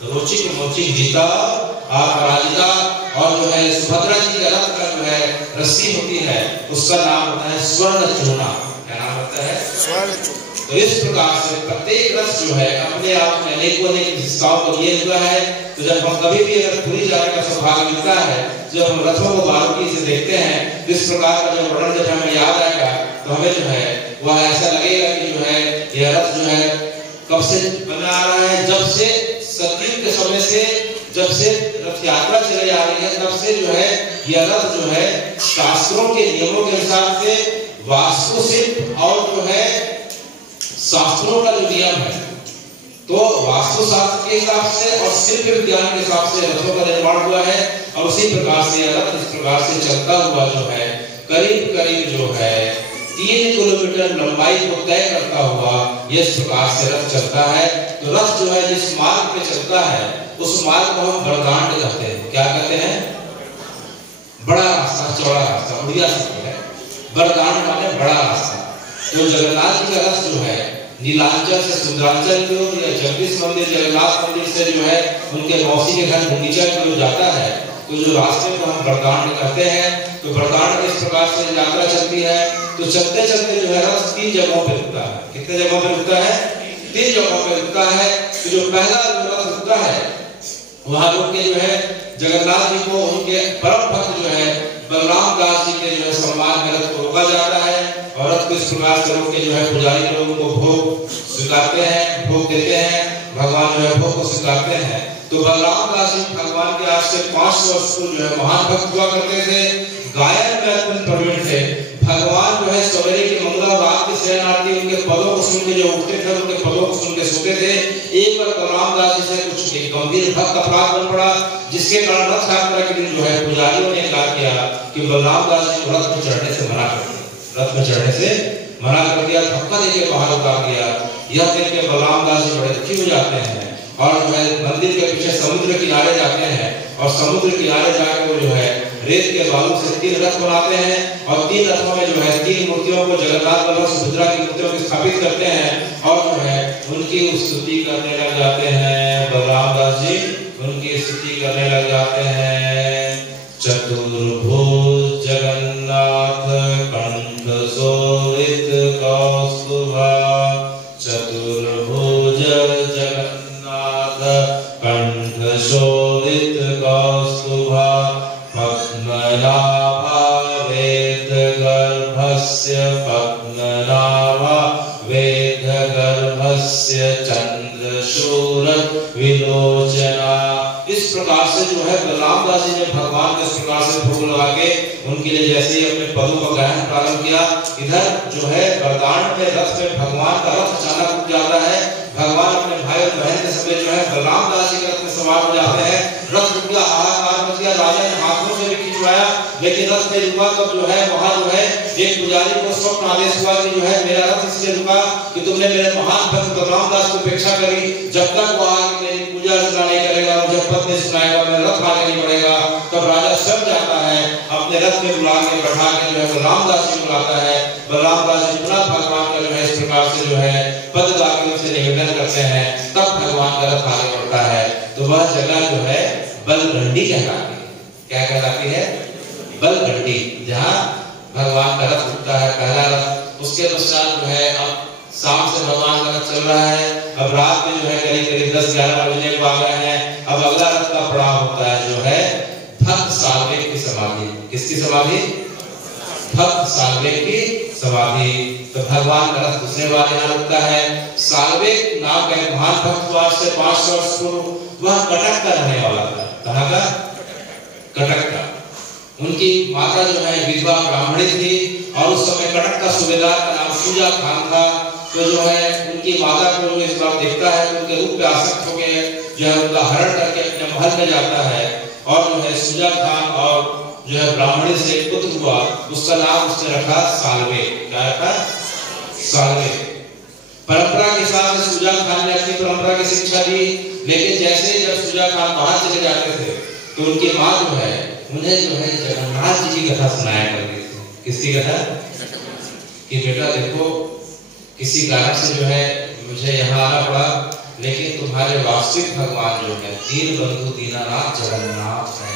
रोचिक, मोचिक, जीता और अपराजिता। और जो है सुभद्रा जी के रथ का जो है रस्सी होती है उसका नाम होता है स्वर्ण चूर्णा। क्या नाम होता है? स्वर्ण चूर्णा। तो इस प्रकार से प्रत्येक रथ जो है अपने आप में अनेकों अनेक विशेषताओं को लिए हुआ है। तो जब हम कभी भी अगर पुरी जाने का सौभाग्य मिलता है, जब हम रथों को बारीकी से देखते हैं, इस प्रकार का जब वर्णन जब हमें याद आएगा तो हमें जो है वह ऐसा लगेगा कि जो है यह रथ जो है कब से बना आ रहा है? जब से सतयुग के समय से, जब से रथ यात्रा चली आ रही है, तब से जो है यह रथ जो है शास्त्रों के नियमों के हिसाब से वास्तुशिल्प और जो है शास्त्रों का जो नियम है, तो वास्तुशास्त्र के हिसाब से और शिल्प विज्ञान के हिसाब से रथों का निर्माण हुआ है। और उसी प्रकार से यह रथ इस प्रकार से चलता हुआ जो है करीब करीब जो है 3 किलोमीटर लंबाई को तय करता हुआ इस प्रकार से रथ चलता है। तो रथ जो है जिस मार्ग पे चलता है उस मार्ग को हम बड़गांड कहते हैं। क्या कहते हैं? बड़ा रास्ता, चौड़ा रास्ता, उड़िया शब्द है। बड़गांड माने बड़ा रास्ता। तो जगन्नाथ जी का रथ जो है नीलांचल से सुंदरांचल की ओर या जगदीश मंदिर, जगन्नाथ मंदिर से जो है उनके मौसी के घर गुंडीचा की ओर जाता है, तो जो रास्ते को हम बड़गांड कहते हैं। तो बड़गांड इस प्रकार से यात्रा चलती है। तो चलते चलते जो है रथ 3 जगहों पे रुकता है। कितने जगहों पे रुकता है? 3 जगहों पे रुकता है। तो जो पहला जो रथ रुकता है वहां रुक के जो है जगन्नाथ जी को उनके परम भक्त जो है बलराम दास जी के जो है सम्मान में रथ को रोका जाता है। और रथ को इस प्रकार से रोक के जो है पुजारी लोगों को भोग स्वीकारते हैं, भोग देते हैं। भगवान जो है भोग को स्वीकारते हैं। तो बलराम दास जी भगवान के आज से 500 वर्ष पूर्व जो है महान भक्त हुआ करते थे, गायन में अत्यंत प्रवीण थे। भगवान जो है सवेरे की मंगला रात की शयन आरती उनके पदों को सुन के जो उठते थे, उनके पदों को सुन के सोते थे। एक बार बलराम दास जी से कुछ एक गंभीर भक्त अपराध बन पड़ा, जिसके कारण रथ यात्रा के दिन जो है पुजारियों ने कहा किया कि बलराम दास जी को रथ में चढ़ने से मना कर दिया। रथ में चढ़ने से मना कर दिया, धक्का देके बाहर उतार दिया। यह देख के बलराम दास जी बड़े दुखी हो जाते हैं और जो है मंदिर के पीछे समुद्र किनारे जाते हैं। और समुद्र किनारे जाकर वो जो है रेत के बालू से 3 रथ बनाते हैं। और 3 रथों में जो है 3 मूर्तियों को जगन्नाथ बलराम सुभद्रा की मूर्तियों को स्थापित करते हैं। और जो है उनकी स्तुति करने लग जाते हैं। बलराम दास जी उनकी स्तुति करने लग जाते हैं। चतुर्भुज जगन्नाथ कंठ शोभित कौस्तुभा, चतुर्भुज जगन्नाथ कंठ शोभित कौस्तुभा, पद्मनाभा वेद गर्भस्य, पद्मनाभा वेद गर्भस्य चंद्रशूर विलोचना। इस प्रकार से जो है बलराम दास जी ने भगवान को इस प्रकार से भोग लगा के उनके लिए जैसे ही अपने पदों का गायन प्रारंभ किया, इधर जो है बरगांड में रथ में भगवान का रथ अचानक रुक जाता है। भगवान अपने भाई और बहन के समेत जो है बलराम दास जी के रथ में सवार हो जाते हैं। रथ रुक गया, हाहाकार मच गया। राजा ने हाथों से भी खिंचवाया, लेकिन रथ में रुका तब जो है वहां जो है एक पुजारी को स्वप्न आदेश हुआ कि जो है मेरा रथ इसलिए रुका कि तुमने मेरे महान भक्त बलराम दास को उपेक्षा करी। जब तक वो आगे मेरी पूजा अर्चना नहीं करेगा, मुझे पद नहीं सुनाएगा, मेरा रथ आगे नहीं बढ़ेगा। तब राजा सब जाता है, अपने रथ में बुला के बैठा के जो है बलराम दास जी बुलाता है। बलराम दास जी पुनः भगवान का जो है इस प्रकार से जो है पद गा के उनसे निवेदन करते हैं। तब भगवान का रथ आगे बढ़ता है। तो वह जगह जो है बलगंडी कहलाती है। क्या कहलाती है? बलगंडी, जहाँ भगवान का रथ रुकता है, पहला रथ। उसके पश्चात जो है अब शाम से भगवान का रथ चल रहा है। अब रात में जो है करीब करीब 10-11 बजने को आ गए हैं। अब अगला रथ का पड़ाव होता है जो है भक्त साल्वेक की समाधि। किसकी समाधि? भक्त साल्वेक की समाधि। तो भगवान का रथ दूसरे बार यहाँ रुकता है। साल्वेक नाम का महान भक्त हुआ से 500 वर्ष पूर्व। वह कटक का रहने वाला था। कहाँ का? कटक का। उनकी माता जो है विधवा ब्राह्मणी थी और उस समय कटक का सूबेदार का नाम शुजा खान था। तो तो जो है उनकी माता को जो इस बार देखता है तो उनके रूप पे आसक्त होकर जो है उनका हरण करके अपने महल में जाता है और जो है सूजा खान और जो है ब्राह्मणी से पुत्र हुआ, उसका नाम उसने रखा सालवे। क्या रखा? सालवे। परंपरा के हिसाब से सूजा खान ने अपनी परंपरा की शिक्षा दी, लेकिन जैसे जब सूजा खान बाहर चले जाते थे तो उनकी माँ जो है उन्हें जो है जगन्नाथ जी की कथा सुनाया करती थी। किसकी कथा? कि बेटा देखो किसी कारण से जो है मुझे यहाँ आना पड़ा, लेकिन तुम्हारे वास्तविक भगवान जो है दीन बंधु दीनानाथ जगन्नाथ है।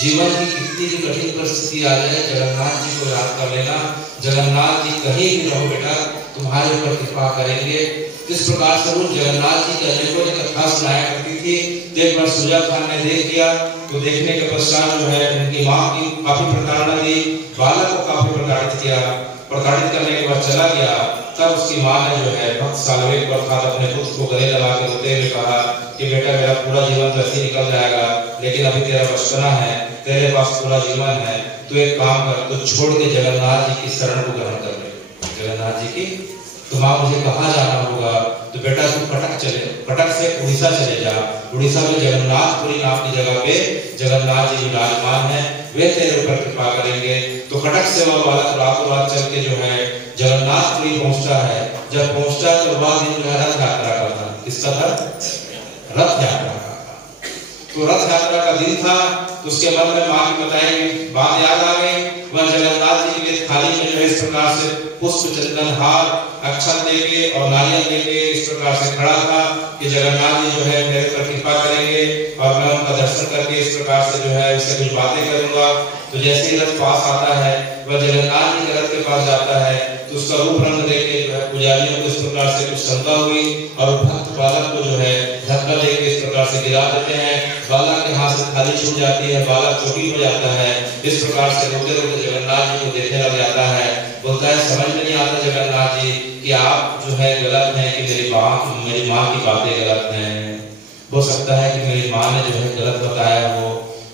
जीवन की कितनी भी कठिन परिस्थिति आ जाए जगन्नाथ जी को याद कर लेना। जगन्नाथ जी कहीं भी रहो बेटा तुम्हारे ऊपर कृपा करेंगे। इस प्रकार से वो जगन्नाथ जी के अनेकों ने कथा सुनाया करती थी। तो एक बार सूजा खान ने देख लिया, तो देखने के पश्चात जो है उनकी माँ की काफी प्रताड़ना दी, बालक को काफी प्रताड़ित किया। प्रताड़ित करने के बाद चला गया, तब उसकी माँ ने जो है भक्त सालवे को अर्थात अपने पुत्र को गले लगा के रोते हुए कहा कि बेटा मेरा पूरा जीवन तो ऐसे निकल जाएगा, लेकिन अभी तेरा बचपना है, तेरे पास पूरा जीवन है, तो एक काम कर, तो छोड़ के जगन्नाथ जी की शरण को ग्रहण कर ले। जगन्नाथ जी की तो माँ मुझे कहाँ जाना होगा? तो बेटा तू कटक से उड़ीसा चले जा। उड़ीसा में जगन्नाथपुरी नाम की जगह पे जगन्नाथ जी विराजमान है, वे तेरे ऊपर कृपा करेंगे। तो कटक से वह बालक रातों रात चल के जो है जगन्नाथपुरी पहुंचता है। जब पहुंचता तो वह दिन जो है रथ यात्रा का था। किसका था? रथ यात्रा का। तो रथ यात्रा का दिन था, तो उसके मन में माँ की बताई बात याद आ गई। वह जगन्नाथ जी के लिए थाली में जो है इस प्रकार से पुष्प चंदन हार अक्षत लेके और नारियल लेके इस प्रकार से खड़ा था कि जगन्नाथ जी जो है मेरे पर कृपा करेंगे और मैं उनका दर्शन करके इस प्रकार से जो है उससे कुछ बातें करूंगा। तो जैसे ही रथ पास आता है, वह जगन्नाथ जी के रथ के पास जाता है, तो उसका रूप रंग देखे जो है पुजारियों को इस प्रकार से कुछ शंका हुई और भक्त बालक को जो है धक्का देके इस प्रकार से गिरा देते हैं। बालक के हाथ से थाली छूट जाती है, बालक चोटी हो जाता है। इस प्रकार से रोते रोते जगन्नाथ जी को देखने लग जाता है। बोलता है समझ में नहीं आता जगन्नाथ जी कि आप जो है गलत हैं कि मेरी माँ की बातें गलत हैं। हो सकता है कि मेरी माँ ने जो है गलत बताया हो।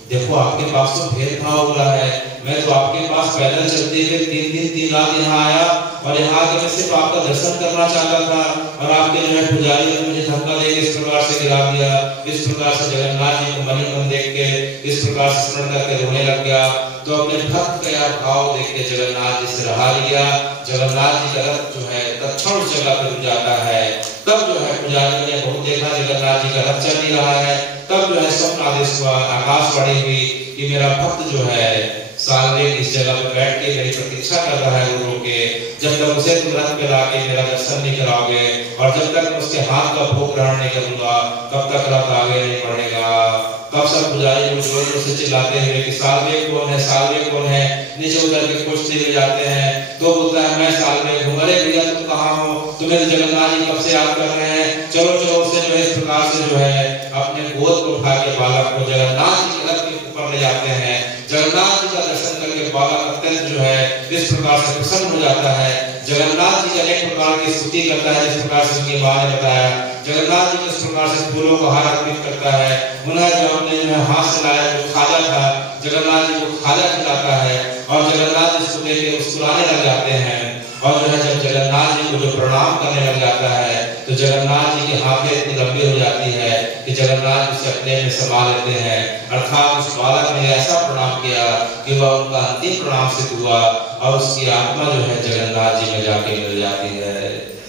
देखो आपके पास तो भेदभाव हो रहा है, मैं तो आपके पास पैदल चलते हुए 3 दिन 3 रात यहाँ आया और यहाँ आके मैं सिर्फ आपका दर्शन करना चाहता था और आपके जो है पुजारी ने मुझे धक्का देके इस प्रकार से गिरा दिया। इस प्रकार से जगन्नाथ जी को मन ही मन देख के इस प्रकार से स्मरण करके रोने लग गया। तो अपने भक्त का भाव देख के जगन्नाथ जी से रहा लिया। जगन्नाथ जी का रथ जो है तत्क्षण उस जगह पे रुक जाता है। तब जो है पुजारी ने बहुत देखा जगन्नाथ जी का रथ चल नहीं रहा है। तब जो है स्वप्न आदेश हुआ, आकाशवाणी हुई कि मेरा भक्त जो है सालवे इस जगह पे बैठ के मेरी प्रतीक्षा कर रहा है गुरु के। जब तक उसे तुम रथ पे लाके मेरा दर्शन नहीं कराओगे और जब तक मैं उसके हाथ का भोग ग्रहण नहीं करूंगा, तब तक रथ आगे नहीं बढ़ेगा। तब सब पुजारी लोग जोर से चिल्लाते हुए कि सालवे कौन है, सालवे कौन है, नीचे उतर के पूछते हुए जाते हैं। तो बोलता है मैं सालवे हूँ। अरे भैया तुम कहाँ हो? तुम्हें तो जगन्नाथ जी कब से याद कर रहे हैं, चलो चलो। उससे जो है इस प्रकार से जो है अपने गोद को उठा के बालक को जगन्नाथ जी के रथ के ऊपर ले जाते हैं। जगन्नाथ जी का दर्शन करके बालक अत्यंत जो है इस प्रकार से प्रसन्न हो जाता है। जगन्नाथ जी अनेक प्रकार की स्तुति करता है, जिस प्रकार से उनकी माँ ने बताया। जगन्नाथ जी इस प्रकार से फूलों को हार अर्पित करता है। उन्हें जो अपने जो है हाथ से लाया जो खाजा था, जगन्नाथ जी को खाजा खिलाता है और जगन्नाथ जी इसको देख के मुस्कुराने लग जाते हैं। और जो है जब जगन्नाथ जी को जो प्रणाम करने लग जाता है, तो जगन्नाथ जी की हाथें इतनी लंबी हो जाती है कि जगन्नाथ जी से अपने में समा लेते हैं। अर्थात उस बालक ने ऐसा प्रणाम किया कि वह उनका अंतिम प्रणाम सिद्ध हुआ और उसकी आत्मा जो है जगन्नाथ जी में जाके मिल जाती है।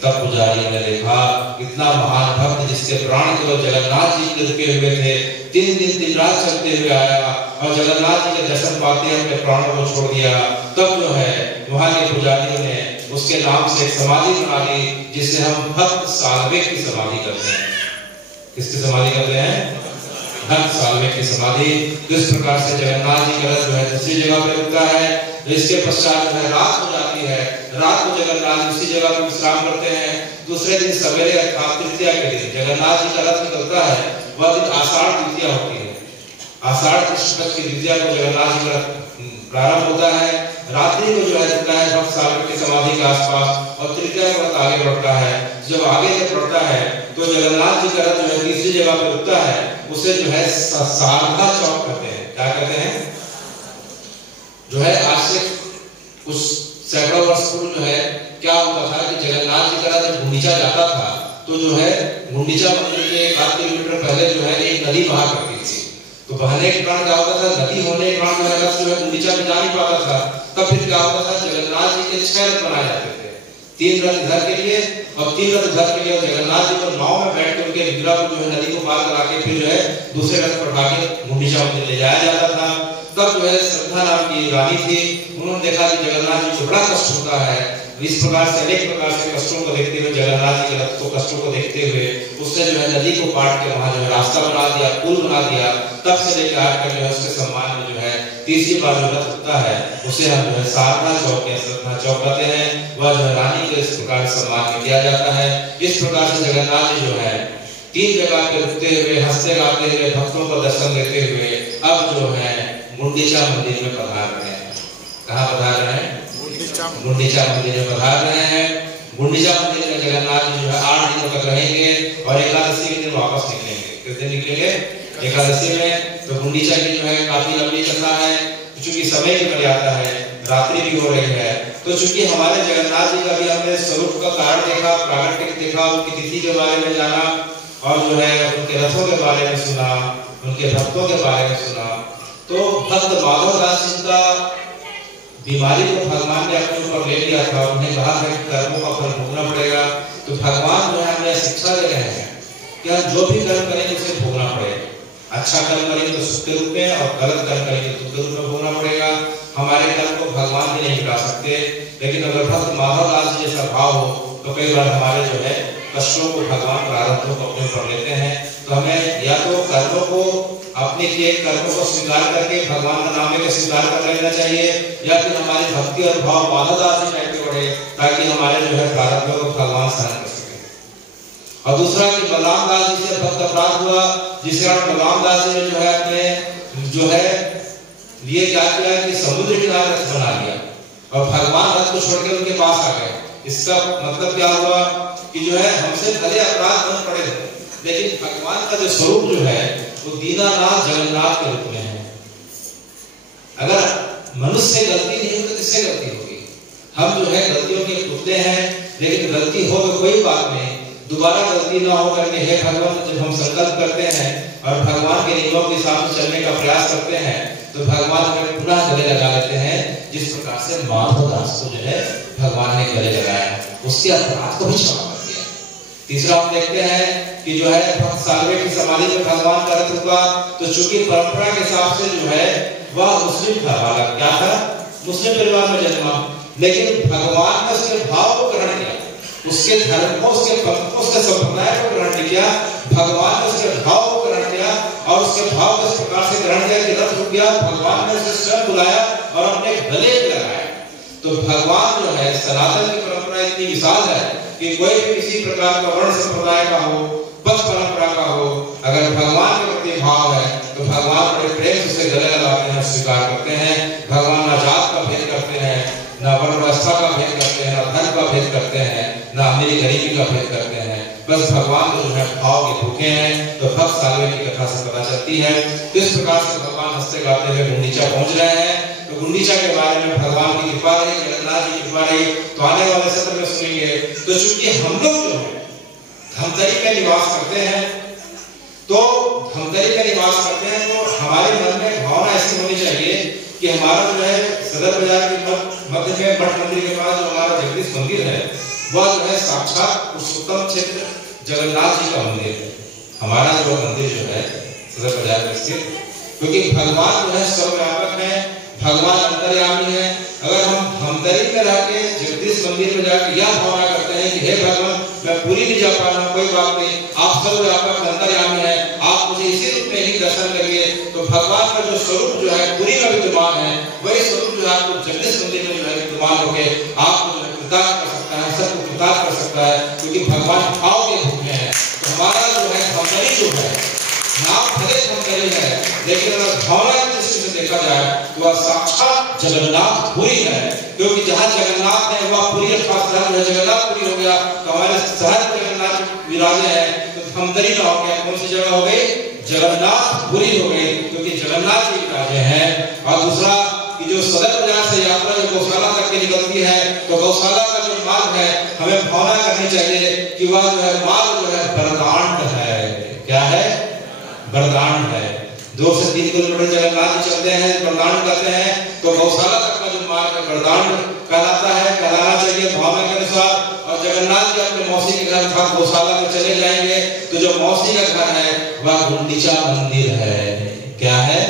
तब पुजारियों ने देखा इतना महान भक्त जिसके प्राण केवल जगन्नाथ जी के रुके हुए थे, 3 दिन 3 रात चलते हुए आया और जगन्नाथ जी के दर्शन पाते अपने प्राणों को छोड़ दिया। तब जो है वहां के पुजारियों ने उसके नाम से एक समाधि बना ली, जिसे हम भक्त सालवे की समाधि करते हैं। किसकी समाधि करते हैं? भक्त सालवे की समाधि। इस प्रकार से जगन्नाथ जी का रथ जो है दूसरी जगह पे रुकता है। इसके पश्चात जो है रात हो जाती है। रात को जगन्नाथ उसी जगह पे विश्राम करते हैं। दूसरे दिन सवेरे अर्थात तृतीया के दिन जगन्नाथ जी का रथ निकलता है। वह दिन आषाढ़ द्वितीया होती है। आषाढ़ कृष्ण पक्ष की द्वितीया को जगन्नाथ जी का प्रारंभ होता है। रात्रि को जो है रुकता है भक्त सालवे की समाधि के आसपास और तृतीया का रथ आगे बढ़ता है। जब आगे बढ़ता है तो जगन्नाथ जी का रथ जो है तीसरी जगह पे रुकता है। उसे जो है शारदा चौक कहते हैं। क्या कहते हैं? जो है आज से कुछ सैकड़ों वर्ष पूर्व जो है क्या होता था कि जगन्नाथ जी का जब गुंडीचा जाता था तो जो है गुंडीचा मंदिर के 1 किलोमीटर पहले जो है एक नदी बहा करती थी। तो बहने के कारण क्या होता था, नदी होने के कारण जो है रथ जो है गुंडीचा में जा नहीं पाता था। तब फिर क्या होता था, जगन्नाथ जी के 6 रथ बनाए जाते थे, 3 रथ इधर के लिए और 3 रथ उधर के लिए। जगन्नाथ जी को नाव में बैठ के उनके विग्रह को जो है नदी को पार करा के फिर जो है दूसरे रथ पर उठा के गुंडीचा मंदिर ले जाया जाता था। तब जो है श्रद्धा नाम की रानी थी, उन्होंने देखा कि जगन्नाथ जी को बड़ा कष्ट होता है। इस प्रकार से अनेक प्रकार से कष्टों को देखते हुए, जगन्नाथ जी के रथ को कष्टों को देखते हुए उसने जो है नदी को काट के वहां जो है रास्ता बना दिया, पुल बना दिया। तब से लेकर आज तक जो है उसके सम्मान में जो है तीसरी बार जो रथ उठता है उसे हम जो है शारदा चौक या श्रद्धा चौक कहते हैं। वह जो है रानी को इस प्रकार सम्मान में किया जाता है। इस प्रकार से जगन्नाथ जी जो है 3 जगह पे रुकते हुए, हंसते गाते हुए, भक्तों को दर्शन देते हुए अब जो है गुंडीचा मंदिर में पधार रहे हैं। कहाँ पधार रहे हैं? गुंडीचा मंदिर में पधार रहे हैं। गुंडीचा मंदिर में जगन्नाथ जी जो है 8 दिनों तक रहेंगे और एकादशी के दिन वापस निकलेंगे। किस दिन निकलेंगे? एकादशी में। तो गुंडीचा की जो है काफी लंबी कथा है, चूंकि समय की मर्यादा है, रात्रि भी हो रही है। तो चूंकि हमारे जगन्नाथ जी का भी हमने स्वरूप का कारण देखा, प्रागट्य देखा, उनकी तिथि के बारे में जाना और जो है उनके रथों के बारे में सुना, उनके भक्तों के बारे में सुना। तो भक्त माधव दास जी का बीमारी को भगवान ने अपने ऊपर ले लिया था। उन्हें कहा है कि कर्मों का फल भोगना पड़ेगा। तो भगवान जो है हमें शिक्षा दे रहे हैं कि हम जो भी कर्म करेंगे उसे भोगना पड़ेगा। अच्छा कर्म करेंगे तो सुख के रूप में और गलत कर्म करेंगे तो दुख के रूप में भोगना पड़ेगा। हमारे कर्म को भगवान भी नहीं मिटा सकते, लेकिन अगर भक्त माधव दास जी जैसा भाव हो तो कई बार हमारे जो है कष्टों को भगवान प्रारब्धों को अपने ऊपर लेते हैं। तो हमें या तो कर्मों को अपने किए कर्मों को स्वीकार करके भगवान का नाम लेकर स्वीकार कर लेना चाहिए, या फिर हमारी भक्ति और भाव माधव दास जी टाइप के बढ़े ताकि हमारे जो है प्रारब्धों को भगवान सहन कर सके। और दूसरा कि बलराम दास जी से भक्त अपराध हुआ, जिसके कारण बलराम दास जी ने जो है अपने जो है लिए क्या किया कि समुद्र किनारे रथ बना लिया और भगवान रथ को छोड़कर उनके पास आ गए। इसका मतलब क्या हुआ कि जो है हमसे भले अपराध न पड़े लेकिन भगवान का जो स्वरूप जो है वो दीनानाथ जगन्नाथ के रूप में है। अगर मनुष्य गलती नहीं हो तो किससे गलती होगी? हम जो है गलतियों के पुतले हैं, लेकिन गलती हो तो कोई बात नहीं, दोबारा गलती ना हो करके हे भगवान जब हम संकल्प करते हैं और भगवान के नियमों के हिसाब से चलने का प्रयास करते हैं तो भगवान हमें पुनः गले लगा लेते हैं। जिस प्रकार से माधव दास को जो है भगवान ने गले लगाया, उसके अपराध को भी क्षमा कर दिया। तीसरा हम देखते हैं कि जो है भक्त सालवे की समाधि में भगवान का रथ रुका। तो चूंकि परंपरा के हिसाब से जो है वह मुस्लिम था, बालक क्या था? मुस्लिम परिवार में जन्मा, लेकिन भगवान ने उसके भाव को ग्रहण किया, उसके धर्म को, उसके पंथ को, उसके संप्रदाय को ग्रहण नहीं किया। भगवान ने उसके भाव को ग्रहण किया और उसके भाव को इस प्रकार से ग्रहण किया कि रथ रुक गया। भगवान ने उसे स्वयं बुलाया और अपने गले लगाया। तो भगवान जो है सनातन की परंपरा इतनी विशाल है कि कोई भी किसी प्रकार का वर्ण संप्रदाय का हो, पथ परंपरा का हो, अगर भगवान के प्रति भाव है तो भगवान बड़े प्रेम से गले लगाते हैं, स्वीकार करते हैं। भगवान ना जात का भेद करते हैं, ना वर्ण व्यवस्था का भेद करते हैं, ना धर्म का भेद करते हैं, ना अमीरी गरीबी का भेद करते हैं। बस भगवान जो है भाव के भूखे हैं। तो भक्त सालवे की कथा से पता चलती है। तो इस प्रकार से भगवान हंसते गाते हुए गुंडीचा पहुंच रहे हैं। तो गुंडीचा के बारे में भगवान की कृपा रही, जगन्नाथ की कृपा रही, तो आने वाले सत्र में सुनेंगे। तो चूंकि हम लोग जो है धमतरी में निवास करते हैं, तो धमतरी में निवास करते हैं तो हमारे मन में भावना ऐसी होनी चाहिए कि हमारा जो है सदर बाजार के मध्य में मठ मंदिर के पास जो हमारा जगदीश मंदिर है वह जो है साक्षात पुरुषोत्तम क्षेत्र जगन्नाथ जी का मंदिर है। हमारा जो मंदिर जो है सदर बाजार में स्थित, क्योंकि भगवान जो है सर्वव्यापक है, भगवान अंतर्यामी है। अगर हम धमतरी में रह के जगदीश मंदिर में जाकर यह भावना करते हैं कि हे भगवान मैं पूरी नहीं जा पा रहा हूँ, कोई बात नहीं, आप सर्वव्यापक अंतर्यामी है, आप मुझे इसी रूप में ही दर्शन करिए, तो भगवान का जो स्वरूप जो है पूरी में विद्यमान है, वही स्वरूप जो है आपको जगदीश मंदिर में जो है विद्यमान होकर आपको कृतार्थ कर सकता है, सबको कृतार्थ कर सकता है, क्योंकि भगवान भाव के भूखे हैं। तो हमारा जो है धमतरी जो है नाम भले धमतरी है, लेकिन अगर भावना की दृष्टि से देखा जाए तो वह साक्षात जगन्नाथपुरी है। क्योंकि जहाँ जगन्नाथ है वह पुरी अर्थात जगन्नाथपुरी हो गया। तो हमारे शहर जगन्नाथ विराजे हैं, तो धमतरी का हो गया, कौन सी जगह हो गई? जगन्नाथपुरी हो गई, क्योंकि जगन्नाथ जी विराजे हैं। और दूसरा कि जो सदर बाजार से यात्रा जो गौशाला तक की निकलती है, तो गौशाला का जो मार्ग है हमें भावना करनी चाहिए कि वह जो है मार्ग जो है वरदान है। क्या है? वरदान है। 2 से 3 किलोमीटर जगन्नाथ जी चलते हैं, वरदान करते हैं, तो गौशाला तक का जो मार्ग है वरदान कहलाता है, कहलाना चाहिए भावना के अनुसार। और जगन्नाथ जी अपने मौसी के घर था गौशाला में चले जाएंगे, तो जो मौसी का घर है वह गुंडीचा मंदिर है। क्या है?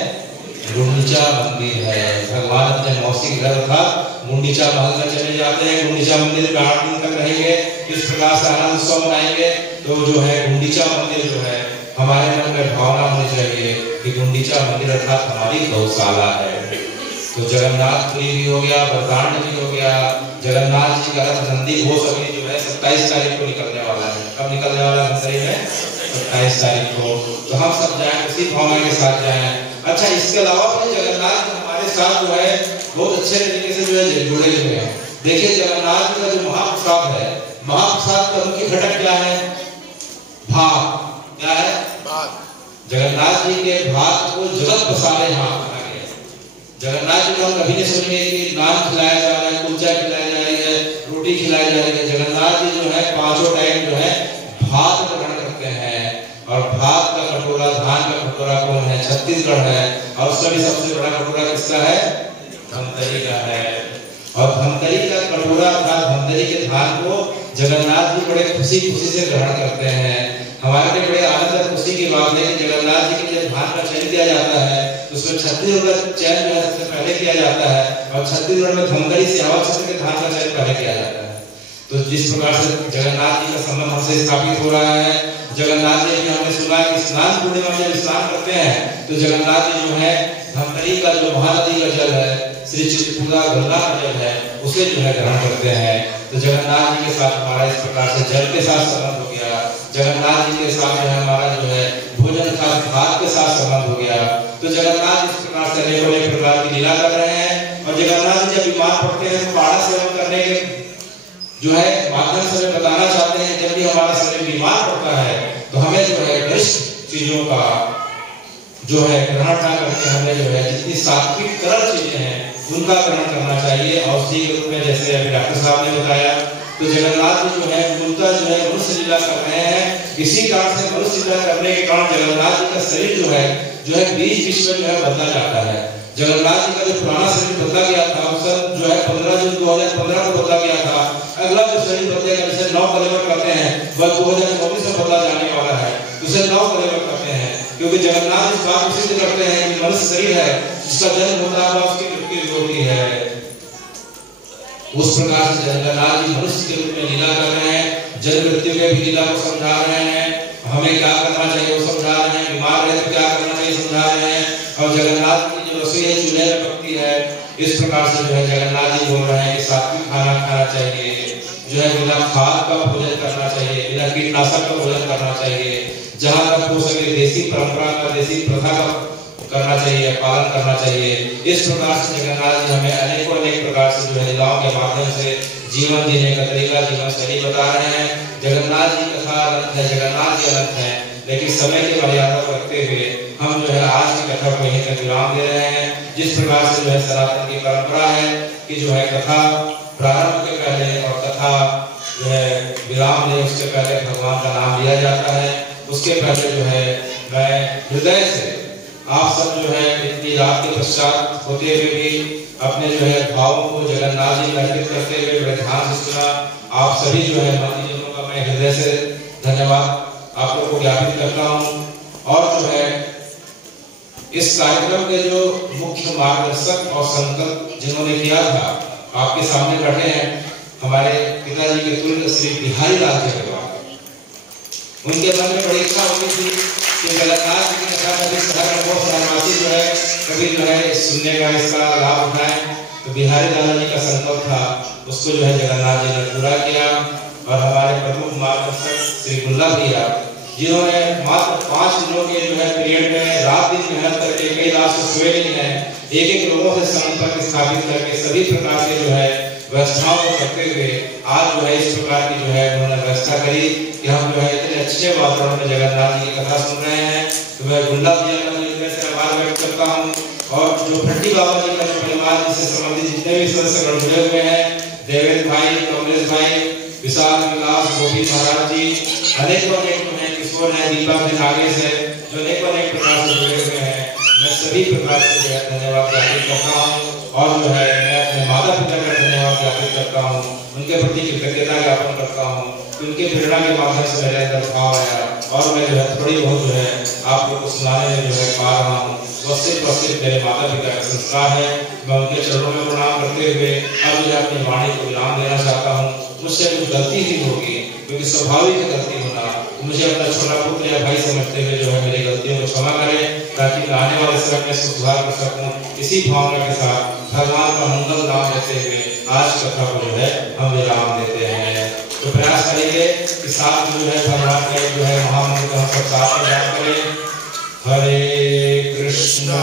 गुंडीचा मंदिर है। भगवान अपने मौसी के घर था गुंडीचा महल में चले जाते हैं, गुंडीचा मंदिर में 8 दिन तक रहेंगे, इस प्रकार से आनंद उत्सव मनाएंगे। तो जो है गुंडीचा मंदिर जो है हमारे मन में भावना होनी चाहिए कि गुंडीचा मंदिर अर्थात हमारी गौशाला है। तो जगन्नाथपुरी भी हो गया, वरदान भी हो गया। जगन्नाथ जी का रथ नंदी घोष अभी जो है 27 तारीख को निकलने वाला है। कब निकलने वाला है? 27 तारीख को। तो हम सब जाएं, उसी भावना के साथ जाएं। अच्छा, इसके अलावा भी जगन्नाथ हमारे साथ जो है बहुत अच्छे तरीके से जो है जुड़े हुए हैं। देखिए जगन्नाथ का जो महाप्रसाद है, महाप्रसाद का मुख्य घटक क्या है? भात। क्या है? भात। जगन्नाथ जी के भात को जगत पसारे हाथ कहा गया। जगन्नाथ जी को हम कभी नहीं सुनेंगे कि नान खिलाया जा रहा है, कुलचा खिलाया जा रही है, रोटी खिलाई जा रही है। जगन्नाथ जी जो है 5 टाइम जो है भात ग्रहण करते हैं। और भात का कटोरा, धान का कटोरा कौन है? छत्तीसगढ़ है। और उसका भी सबसे बड़ा कटोरा किसका है? धमतरी का है। और धमतरी का कटोरा अर्थात धमतरी के धान को जगन्नाथ जी बड़े खुशी से ग्रहण करते हैं। हमारे लिए बड़े आनंद और खुशी की बात है कि जगन्नाथ जी के जब धान का चयन किया जाता है तो उसमें छत्तीसगढ़ का चयन जो है सबसे पहले किया जाता है। और छत्तीसगढ़ में धमतरी सियावा क्षेत्र के धान का चयन पहले किया जाता है। तो जिस प्रकार से जगन्नाथ जी का संबंध हमसे स्थापित हो रहा है, जगन्नाथ जी भी हमने सुना है कि स्नान पूर्णिमा में जब स्नान करते हैं तो जगन्नाथ जी जो है धमतरी का जो महानदी का जल है, श्री चित्रकूटा गंगा का जल है, उसे जो है ग्रहण करते हैं। तो जगन्नाथ जी के साथ हमारा इस प्रकार से जल के साथ संबंध हो गया। जगन्नाथ जी के साथ जो है हमारा जो है भोजन का भात के साथ संबंध हो गया। तो जगन्नाथ इस प्रकार से अनेक प्रकार की लीला कर रहे हैं। और जगन्नाथ जी जब बीमार पड़ते हैं तो काढ़ा सेवन करने के जो है माध्यम से बताना चाहते हैं, जब भी हमारा शरीर बीमार पड़ता है तो हमें जो है गरिष्ठ चीजों का जो है ग्रहण ना करके हमें जो है जितनी सात्विक तरल चीजें हैं उनका ग्रहण करना चाहिए। औषधि के रूप में जैसे अभी डॉक्टर साहब ने बताया, तो जगन्नाथ जी जो है मूलतः जो है मनुष्य लीला कर रहे हैं। इसी कारण से मनुष्य लीला करने के कारण जगन्नाथ जी का शरीर जो है बीच बीच में जो है बदला जाता है। जगन्नाथ जी का जो पुराना शरीर बदला गया था उस जो है 15 जून 2015 को बदला गया था। अगला जो शरीर बदलेगा जिसे 9 कलेवर कहते हैं वह 2024 में बदला जाने वाला है। उसे 9 कलेवर कहते हैं क्योंकि जगन्नाथ इस बात को सिद्ध करते हैं कि मनुष्य शरीर है जिसका जन्म होता है उसकी मृत्यु होती है। उस प्रकार से जगन्नाथ जी मनुष्य के रूप में लीला कर रहे हैं, जन्म मृत्यु के भी लीला को समझा रहे हैं, हमें क्या करना चाहिए वो समझा रहे हैं, बीमार रहे तो क्या करना चाहिए समझा रहे हैं। और जगन्नाथ की जो रसोई है चूल्हे में पकती है, इस प्रकार से जो है जगन्नाथ जी बोल रहे हैं कि सात्विक खाना खाना चाहिए, जो है बिना खाद का भोजन करना चाहिए, बिना कीटनाशक का भोजन करना चाहिए, जहाँ तक हो सके देसी परंपरा का, देसी प्रथा का करना चाहिए, पालन करना चाहिए। इस प्रकार से जगन्नाथ जी हमें अनेक प्रकार से जो है लीलाओं के माध्यम से जीवन जीने का तरीका, जीवन शैली बता रहे हैं। जगन्नाथ जी कथा अनंत है, जगन्नाथ जी अनंत है, लेकिन समय की मर्यादा को रखते हुए हम जो है आज की कथा को यहीं तक विराम दे रहे हैं। जिस प्रकार से जो है सनातन की परंपरा है कि जो है कथा प्रारंभ के पहले और कथा जो है विराम ले उसके पहले भगवान का नाम लिया जाता है। उसके पहले जो है मैं हृदय से आप सब जो है इतनी रात के पश्चात होते हुए भी अपने जो है भावों को जगन्नाथ जी में अर्पित करते हुए बड़े ध्यान से सुना। आप सभी जो है मातीजनों का मैं हृदय से धन्यवाद आप लोगों को ज्ञापित करता हूँ। और जो है इस कार्यक्रम के जो मुख्य मार्गदर्शक और संकल्प जिन्होंने किया था आपके सामने बैठे हैं हमारे पिताजी के तुल्य श्री बिहारी लाल जी अग्रवाल। उनके मन में बड़ी इच्छा होती थी कि जगन्नाथ जी की कथा में शहर में बहुत समाजवासी जो है कभी जो है सुनने का इसका लाभ उठाएं। तो बिहारी लाल जी का संकल्प था, उसको जो है जगन्नाथ जी ने पूरा किया। और हमारे प्रमुख मार्गदर्शक श्री गुल्ला भैया जिन्होंने मात्र 5 दिनों के जो है पीरियड में रात दिन मेहनत करके कई रात से सोए नहीं है, एक लोगों से संपर्क स्थापित करके सभी प्रकार के जो है व्यवस्थाओं को करते हुए आज जो है इस प्रकार की जो है उन्होंने व्यवस्था करी कि हम जो है इतने अच्छे वातावरण में जगन्नाथ जी की कथा सुन रहे हैं। तो मैं गुल्ला भैया का हृदय से आभार व्यक्त करता हूँ। और जो भट्टी बाबा जी का जो परिवार समाज से संबंधित जितने भी सदस्य जुड़े हुए हैं, देवेंद्र भाई, कमलेश भाई, विशाल विलास, गोपी महाराज जी, अनेकों किशोर है, दीपक है, नागेश है, जो अनेकों प्रकार से जुड़े हुए हैं। मैं सभी प्रकार से जो है धन्यवाद ज्ञापित करता हूँ और जो है मैं अपने माता पिता का धन्यवाद ज्ञापित करता हूँ, उनके प्रति कृतज्ञता ज्ञापन करता हूँ। उनके प्रेरणा के माध्यम से मेरे अंदर भाव आया और मैं जो है थोड़ी बहुत जो है आप लोग को सुनाने में जो है पा रहा हूँ। सिर्फ मेरे माता पिता का संस्कार है। मैं उनके चरणों में प्रणाम करते हुए अब जो है अपनी वाणी को विराम देना चाहता हूँ। मुझसे कुछ गलती ही होगी क्योंकि स्वाभाविक गलती होना, मुझे अपना छोटा पुत्र या भाई समझते हुए जो है मेरी गलतियों को क्षमा करें ताकि मैं आने वाले समय में सुधार कर सकूं। इसी भावना के साथ भगवान का मंगल नाम लेते हुए आज कथा को जो है हम विराम देते हैं। तो प्रयास करेंगे कि साथ जो है भगवान का जो है महामंत्र हम सब साथ में याद करें। हरे कृष्णा